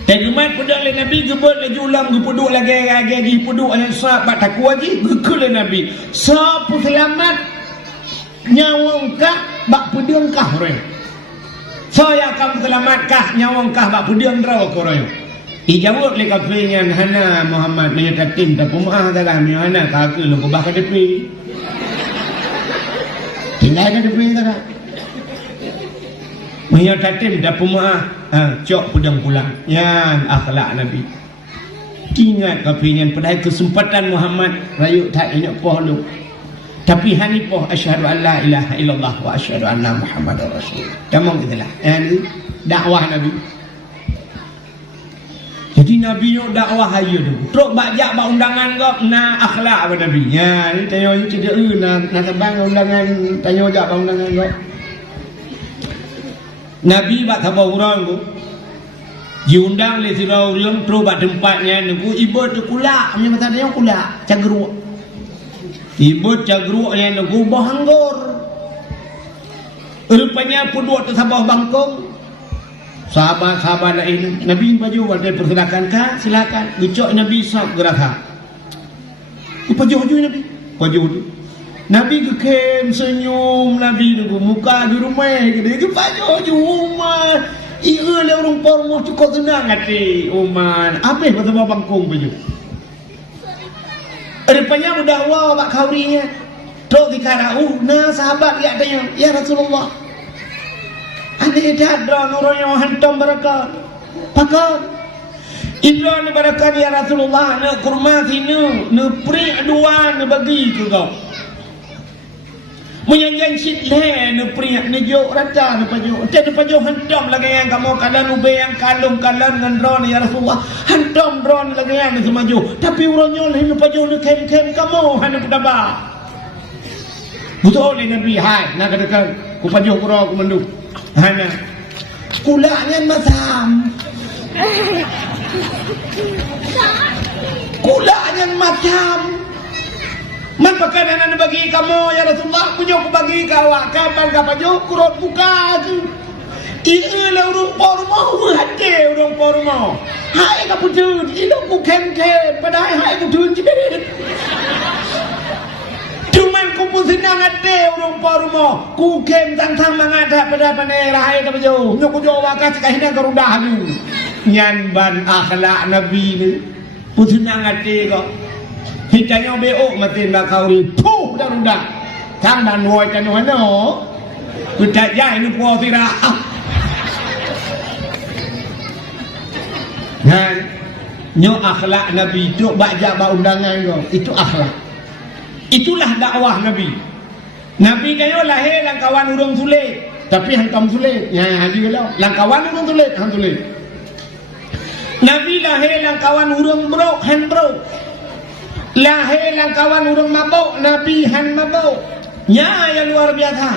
Tegumat pedang oleh Nabi gebut lagi ulang gepuduk lagi puduk ayat sahabat takku lagi gekul oleh Nabi. Siapa selamat nyawang kah bak pedang kah roy. Saya akan selamat kah nyawang kah bak pedang raw roy. Ijawab le kafiringan hana Muhammad menyatakan tak pemah dalam ni hana kakak lu kebah ke depi. Tinggal ke depi tak? Menyatakan tak pemah cok pedang pulang. Yan akhlak Nabi. Ingat kafiringan pada kesempatan Muhammad rayuk tak ingat poh lu. Tapi hanipoh asyhadu an la ilaha illallah wa asyhadu anna Muhammadar Rasul. Tamam itulah. Dakwah Nabi. Jadi Nabi yo dakwah ayo tu. Terus bajak bak undangan kau na akhlak apa Nabi. Ya, ni tanya you tidak na tebang undangan tanya jak bak undangan kau. Nabi bak tabau orang tu. Diundang le sirau orang terus bak tempatnya nunggu ibu tu kulak, punya mata dia kulak, cageruk. Ibu cageruknya nunggu bahanggur. Rupanya pun dua tersabah bangkong. Sahabat-sahabat lain Nabi baju dia persilakan kah? Silakan. Ucap Nabi sab geraka. Paju Nabi. Paju. Nabi kekem senyum Nabi nunggu muka di rumah dia ke paju rumah. Iya le orang pormo cukup senang hati Uman. Apa bersama bangkong baju. Rupanya udah wah bak kaurinya. Tok dikarau nah sahabat dia tanya, "Ya Rasulullah, ane dadra nuranya hantam barakat. Pakar. Idra barakat ya Rasulullah na kurma sinu, na pri dua na bagi ke kau. Menyanyian sit le na pri na jo raja na paju. Te na paju hantam lagi yang kamu kalan ube yang kalung kalan ngan drone ya Rasulullah. Hantam drone lagi yang semaju. Tapi urangnya le na paju na kem kamu hana pedaba. Betul ni Nabi hai nak katakan ku paju kura ku mendu. Hana kulaknya macam kulaknya macam man pakanan bagi kamu ya Rasulullah punya aku bagi kau kapan kapan jo kurut buka tu ini lah urung pormo hati urung pormo hai kamu tu ini aku kente padahal hai aku tu cuman ku pun senang hati urung pormo ku kem tang mangada pada panera hai kamu jo nyok jo wakas kahina garudah ni nyan ban akhlak Nabi ni pun senang hati kau hitanya beok matin bakau ni puh garudah tang dan woi kan no ku tak jai ni puau tira nyan nyok akhlak Nabi tu bajak ba undangan kau itu akhlak. Itulah dakwah Nabi. Nabi kayo lahir langkawan urang sulit, tapi hantam sulit. Ya haji lah. Langkawan urang sulit, han sulit. Nabi lahir langkawan urang brok, han brok. Lahir langkawan urang mabuk, Nabi han mabuk. Ya yang luar biasa.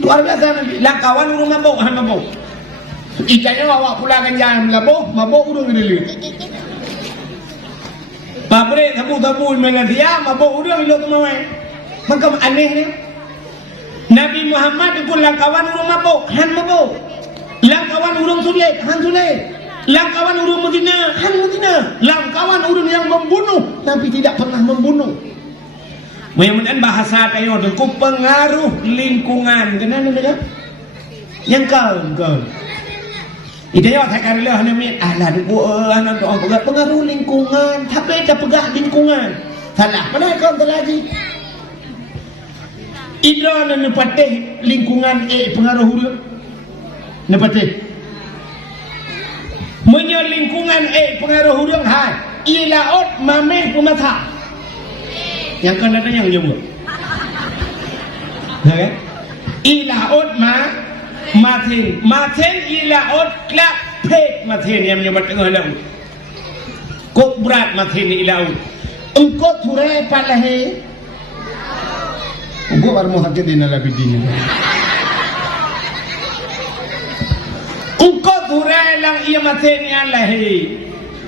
Luar biasa Nabi. Langkawan urang mabuk, han mabuk. Ikannya awak pula kan jangan mabuk urang dulu. Babre tabu Malaysia mabuk urang ilo tumawai. Maka aneh ni. Nabi Muhammad pun langkawan urang mabuk, han mabuk. Langkawan urang sulit, han sulit. Langkawan urang Madinah, han Madinah. Langkawan urang yang membunuh, Nabi tidak pernah membunuh. Mudah-mudahan bahasa kayo ku pengaruh lingkungan. Kenapa dengar? Yang kau. Idea tak ada lah Nabi. Alah duku anak doa pengaruh lingkungan. Tapi dah pegah lingkungan. Salah. Mana kau terlaji? Idea nak patih lingkungan pengaruh dia. Nak patih. Menyo lingkungan pengaruh dia hai. Ilaot mameh pemata. Yang kan ada yang jumpa. Okey. Ilaot Matin ilaut klak pek matin yang menyebut tengah laut. Kok berat matin ilaut. Engkau turai palahe. Engkau baru mau sakit di nalabi dini. Engkau turai lang ia matin yang lahe.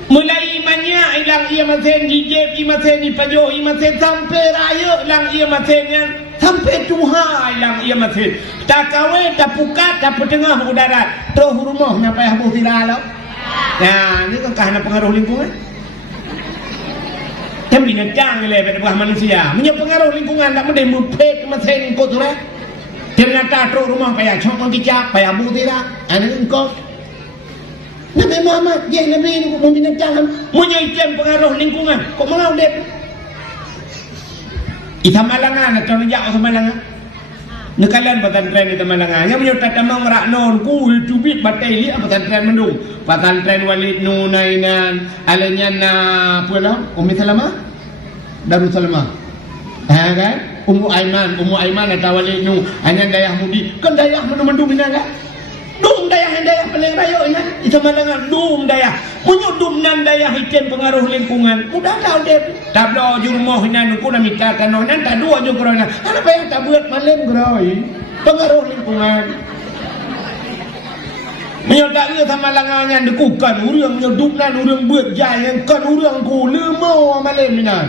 Mulai imannya ilang ia matin di jeb ia matin di pajo ia matin sampai raya lang ia matin yang sampai Tuhan ilang ia matin. Tak kawin, tak pukat, tak petengah udara. Terus rumah nak payah buh tidak lah. Nah, ini kan kerana pengaruh lingkungan. Kan binatang le pada buah manusia. Punya pengaruh lingkungan tak mesti mupek masen kau tu lah. Ternyata terus rumah payah cokong kicap, payah buh tidak. Ada engkau. Nabi Muhammad, dia Nabi ini kau binatang. Punya ikan pengaruh lingkungan. Kau mengaruh dia. Itam malangan atau rejak sama malangan. Nekalan pesantren di Tamalanga. Yang punya tatamang raknon ku cubit batai li pesantren mendung. Pesantren Walid Nunainan, alanya na pula Ummi Salamah, Darul Salamah. Kan? Ummu Aiman atau Walid Nu, hanya dayah mudi. Kan dayah mendung ina kan? Dum dayah paling raya ina. Di Tamalanga dum dayah. menyudum nan daya hitin pengaruh lingkungan mudah tahu deh tablo jurmoh nan ku na minta tanah nan tak dua jo kerana apa yang tak buat malam geroi pengaruh lingkungan menyodak ia sama langangan dekukan urang menyudum nan urang buat jaya kan urang ku lemo malam nan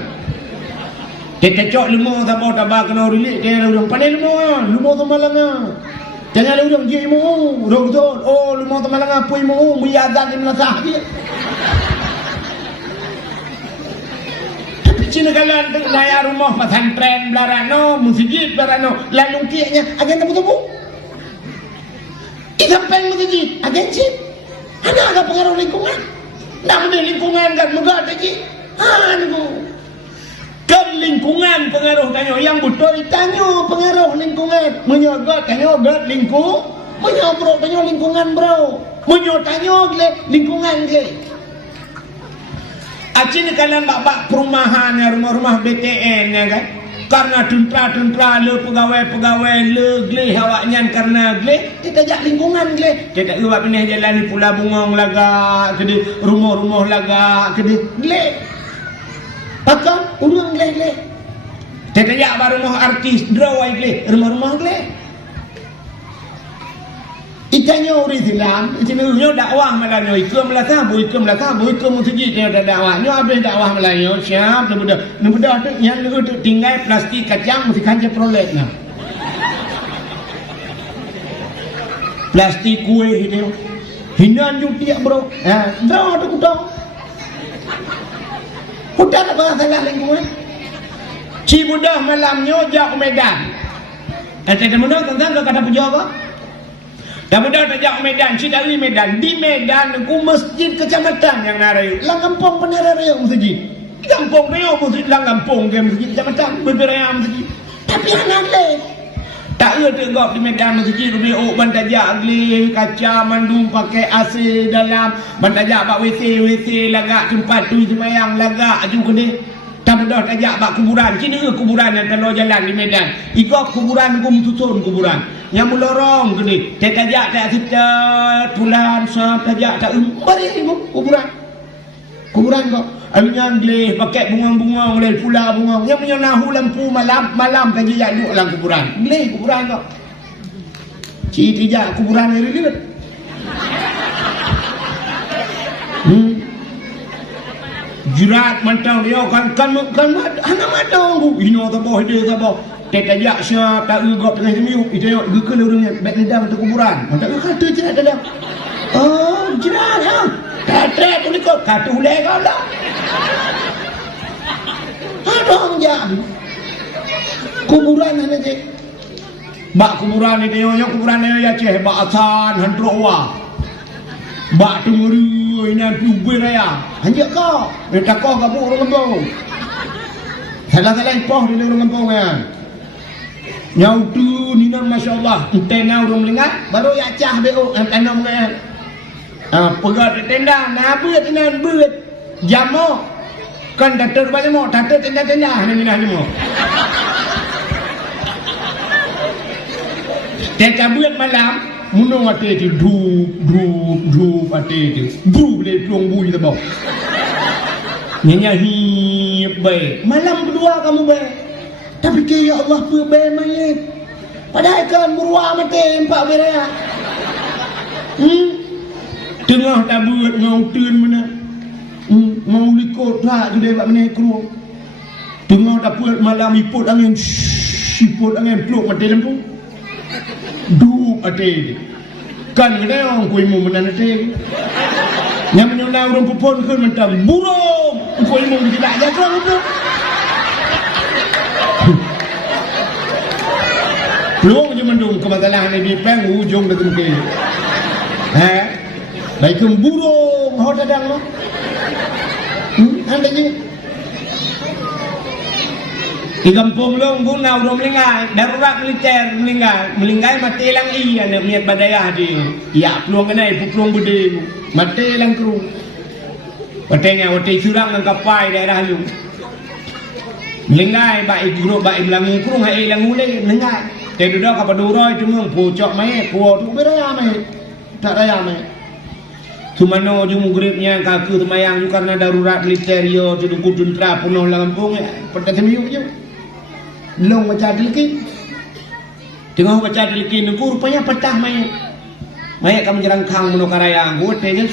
kita cok lemo tabau tabak kena rilik dia urang pandai lemo sama langan jangan urang je mo urang tu oh lemo sama langan pui mo biadan di melakah dia Cina kalian naya rumah pesantren belarano, masjid belarano, lalu kianya agen temu-temu. Kita pengen masjid, agen cip. Ada pengaruh lingkungan. Nak mudah lingkungan kan mudah tadi. Kan lingkungan pengaruh tanyo yang betul tanyo pengaruh lingkungan. Menyogot tanyo god lingkung, menyobrok tanyo lingkungan bro. Menyot tanyo lingkungan gle. Acin kalian bak perumahan ya rumah-rumah BTN ya kan karena tuntra le pegawai le gle awaknya karena gle kita jak lingkungan gle kita buat benih jalan di Pulau Bungong laga kedi rumah-rumah laga kedi gle pakam urang gle kita jak rumah artis drawai gle rumah-rumah gle Itanya orang Islam, itu dakwah Melayu, ikut masjid dia ada dakwah. Nyo habis dakwah Melayu, siap, nebudah tu yang tu tinggal plastik kacang mesti kanja prolet nah. Plastik kue itu, hinan jutia bro, draw tu kutong. Hutan apa salah lingkungan? Cibudah malam nyojak Medan. Kata mudah tentang kata pejabat. Dah mudah tajak Medan, Cidari Medan. Di Medan ku masjid kecamatan yang narai. Lang kampung penerarai masjid. Kampung dia masjid lang kampung ke masjid kecamatan berberai masjid. Tapi anak le. Tak ada tegak di Medan masjid rubi ban tajak gli kaca mandung pakai AC dalam. Ban tajak bak WC lagak tempat tu sembahyang lagak juga deh. Tak mudah tajak bak kuburan. Sini ke kuburan yang telur jalan di Medan. Ikut kuburan kum susun kuburan. Yang melorong gini, tajak tak kita pulang sah tajak tak bari kuburan kok. Alunya gleh pakai bunga-bunga oleh pula bunga. Yang punya nahu lampu malam tajak duduk dalam kuburan. Gleh kuburan kok. Cik tajak kuburan ni lilit. Jurat mantau dia kan anak matau. Ino taboh dia taboh. Tajak siap tak ugap tengah jemiuk itu tengok gekel orangnya baik nedang tu kuburan tak kata jerat dalam oh jerat ha kata tu likot kata ulai kau lah adong jam kuburan ni je bak kuburan ni tengok kuburan ni ya ceh bak asan handro wa bak tu ngeri ini tu beraya hanjak kau tak kau kabur orang kampung salah-salah ipoh di orang kampung kan Nyau tu ni nan masya-Allah tenda urang melengah baru ya cah beo tenda melengah. Pegat tenda na beut nan beut jamo kan datar banyak mo datar tenda-tenda ni minah ni mo. Tenda beut malam munung ate tu drup ate tu. Bru le plong bui tu bau. Nyanya hi bae. Malam berdua kamu bae. Tapi ke ya Allah perbaik mayat. Padahal kan muruah mati empat beria. Tengah tabut ngau tun mana. Mau likot tak gede bak meneh keruang. Tengah dapur malam iput angin. Iput angin peluk mati lampu. Dup ate. Kan gede orang kuimu menan ate. Yang menyonang orang pupon kan mentang burung. Kuimu tidak jaga tu. Peluk je mendung ke masalah ni di peng ujung dah temui. Baik burung hot dadang lo. Anda je. Di kampung long guna urang melingkai, darurat militer melingkai mati lang iya nak miat badayah dia. Ya peluang kenai peluang bude mati lang kru. Patenya wati surang dengan kapai daerah lu. Melingkai baik guru baik melangu kru hai langu le mengai. Dia duduk apa duroi tu mung pucok mai kuo tu beraya mai. Tak raya mai. Sumano jung gripnya kaku temayang karena darurat militer yo tu kuduntra punoh la kampung ya pada temiu je long baca deliki tengah baca deliki nunggu rupanya petah mayat kamu jerangkang meno karayang go tenya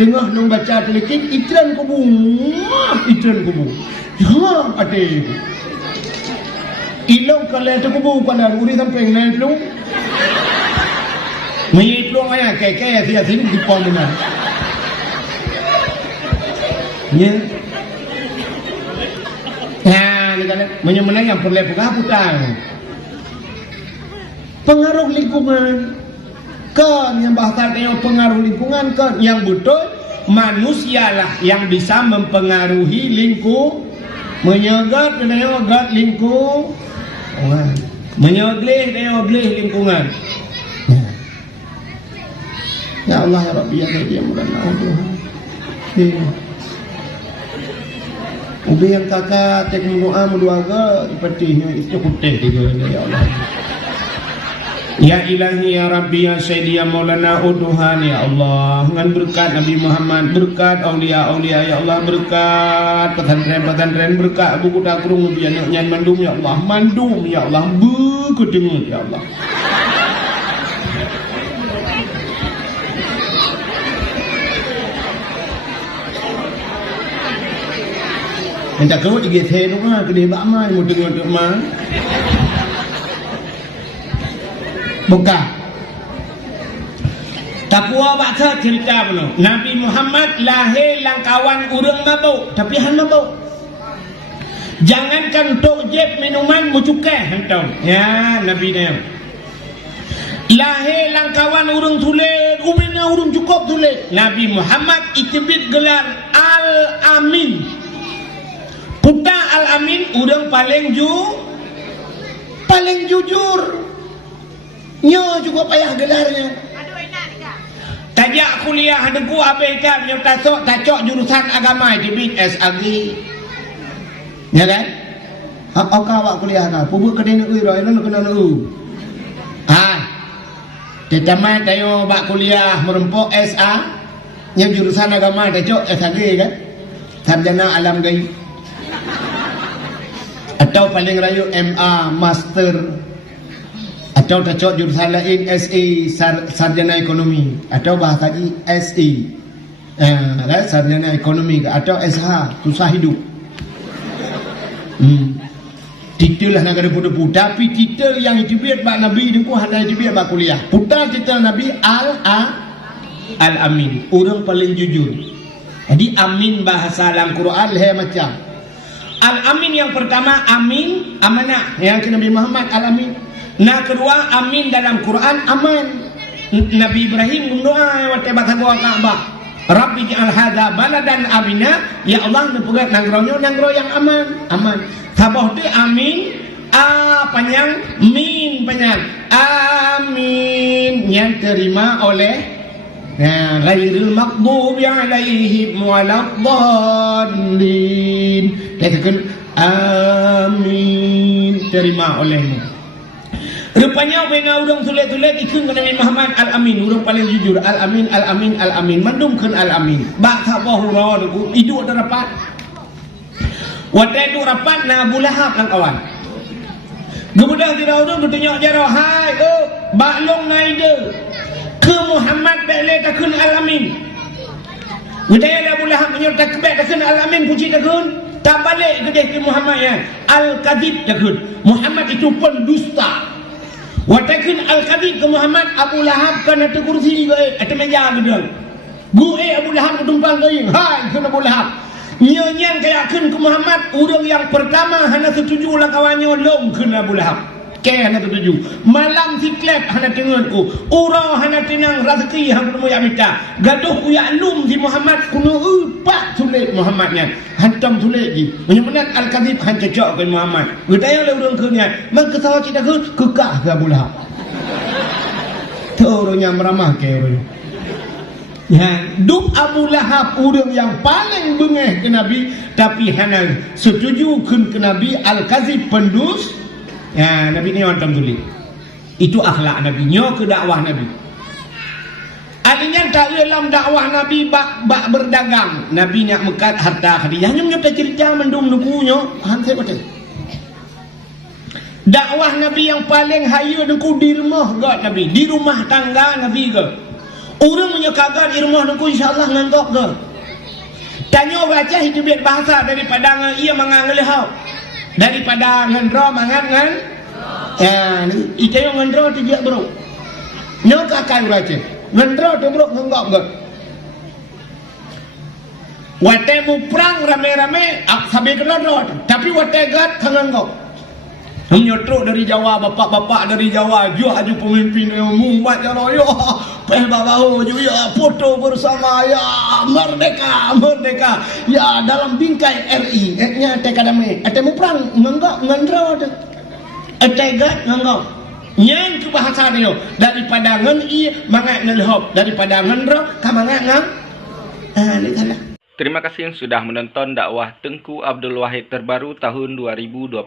tengah nung baca deliki itran kubu ya ate ilong kale tu kubu pada uri sampai naik lu mayat lu ayah kaya dia sini di pamuna ya nah ni kan menyemena yang perlu putang pengaruh lingkungan kan yang bahasa tanya pengaruh lingkungan kan yang betul manusialah yang bisa mempengaruhi menyegat lingkungan menyegleh lingkungan. Ya Allah ya Rabbi ya Rabbi ya Mulana ubi yang kakak tek doa menduaga ipatihnya itu putih tiga ya Allah. Ya Ilahi ya Rabbi ya Sayyidi ya Maulana uduhan ya Allah dengan berkat Nabi Muhammad, berkat aulia-aulia ya Allah, berkat pesantren-pesantren, berkat buku takrung biar nyan mandum ya Allah berkedengar ya Allah. Minta kau tiga teh tu kan kedai bakmai mau dengar mak buka tapua baca cerita beno Nabi Muhammad lahir langkawan urang mabuk tapi han mabuk jangankan tok jeb minuman mucukai hentau ya Nabi dia lahir langkawan urang tulen ubina urang cukup tulen Nabi Muhammad itibit gelar Al-Amin. Puta Al-Amin urang paling jujur. Nyo juga payah gelarnya. Tajak kuliah deku abai kan nyo tacok jurusan agama di SAG. Ya kan? Awak kuliah ka, pubuk kedai nak roi nak kena nak. Tetaman tayo bak kuliah merempok SA yang jurusan agama tacok SAG kan? Sarjana alam gaib. Atau paling rayu MA Master atau tacok jurusan lain SE Sarjana Ekonomi atau bahasa SE Sarjana Ekonomi atau SH Susah Hidup titel lah nak ada putu tapi titel yang diberikan bak Nabi itu hanya diberikan bak kuliah putar titel Nabi Al-Amin orang paling jujur. Jadi amin bahasa dalam Quran macam Al-Amin yang pertama amin amanah yang ke Nabi Muhammad Al-Amin. Nah kedua amin dalam Quran aman. Nabi Ibrahim berdoa waktu batagua Ka'bah. Rabbi ja'al hadza baladan amina ya Allah nepegat nanggronyo yang aman. Sabah tu amin panjang min panjang amin yang terima oleh ghairil maghdubi alaihim waladdallin. Katakan amin terima olehmu. Rupanya bena urang tulet-tulet ikut ke Nabi Muhammad Al-Amin urang paling jujur Al-Amin mandumkeun Al-Amin bak sabah hura deku hidup ada rapat waktu itu rapat na Abu Lahab nang kawan kemudian tidak urang bertanya jaro hai bak long naide ke Muhammad balik takun Al-Amin. Budaya Abu Lahab menyerta kebek takun Al-Amin puji takun tak balik ke Muhammad ya Al-Kadhib takun Muhammad itu pendusta. Watakun Al-Kadhib ke Muhammad Abu Lahab kan ada kursi ada meja gedang. Gue Abu Lahab tumpang geuing hai ke Abu Lahab. Nyenyang kayakeun ke Muhammad urang yang pertama hana setuju lah kawannya long ke Abu Lahab. Hana tertuju malam siklep hana tengenku ura hana tenang rezeki hang moya minta gaduh uya lum di Muhammad kuno upak sulit Muhammadnya hantam sulit ji menyemenat Al-Kadhib han cocok ke Muhammad gedaya le urang keunnya mang kesawa cita kekah ke Abu Lahab turunnya meramah ke urang ya duk Abu Lahab urang yang paling bengeh ke Nabi tapi hana setuju ke Nabi Al-Kadhib pendus. Ya, Nabi ni orang tulis. Itu akhlak Nabi, nyo ke dakwah Nabi. Kalinya tak dalam dakwah Nabi bak berdagang. Nabi nak mekat harta Khadijah. Hanya nyata cerita mendung nukunya. Han saya kata. Dakwah Nabi yang paling hayu nuku di rumah God Nabi. Di rumah tangga Nabi ke. Orang punya kagak di rumah nuku insyaAllah nganggap ke. Tanya baca itu biar bahasa daripada ia mengangelihau. Daripada ngendro mangat ngan. Ya, itu yang ngendro tu dia bro. Nyo kakak baca. Ngendro tu bro nganggap ke. Wate mu perang rame-rame sampai kena rot. Tapi wate gat kanganggap. Menyotro dari Jawa, bapak-bapak dari Jawa, aju pemimpin yang mumat ya Allah, ya, bahu ya, foto bersama, ya, merdeka, ya, dalam bingkai RI, nya tekadame, atemu perang, nganggap, ngandro, ategat, nganggap, yang ke bahasa dia, daripada ngan mangat ngelhop, daripada ngandro, kamangat ngang, ini kalah. Terima kasih yang sudah menonton dakwah Tengku Abdul Wahid terbaru tahun 2025.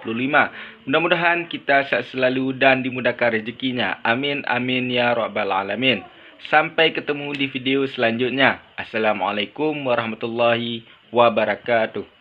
Mudah-mudahan kita sehat selalu dan dimudahkan rezekinya. Amin, amin, ya rabbal alamin. Sampai ketemu di video selanjutnya. Assalamualaikum warahmatullahi wabarakatuh.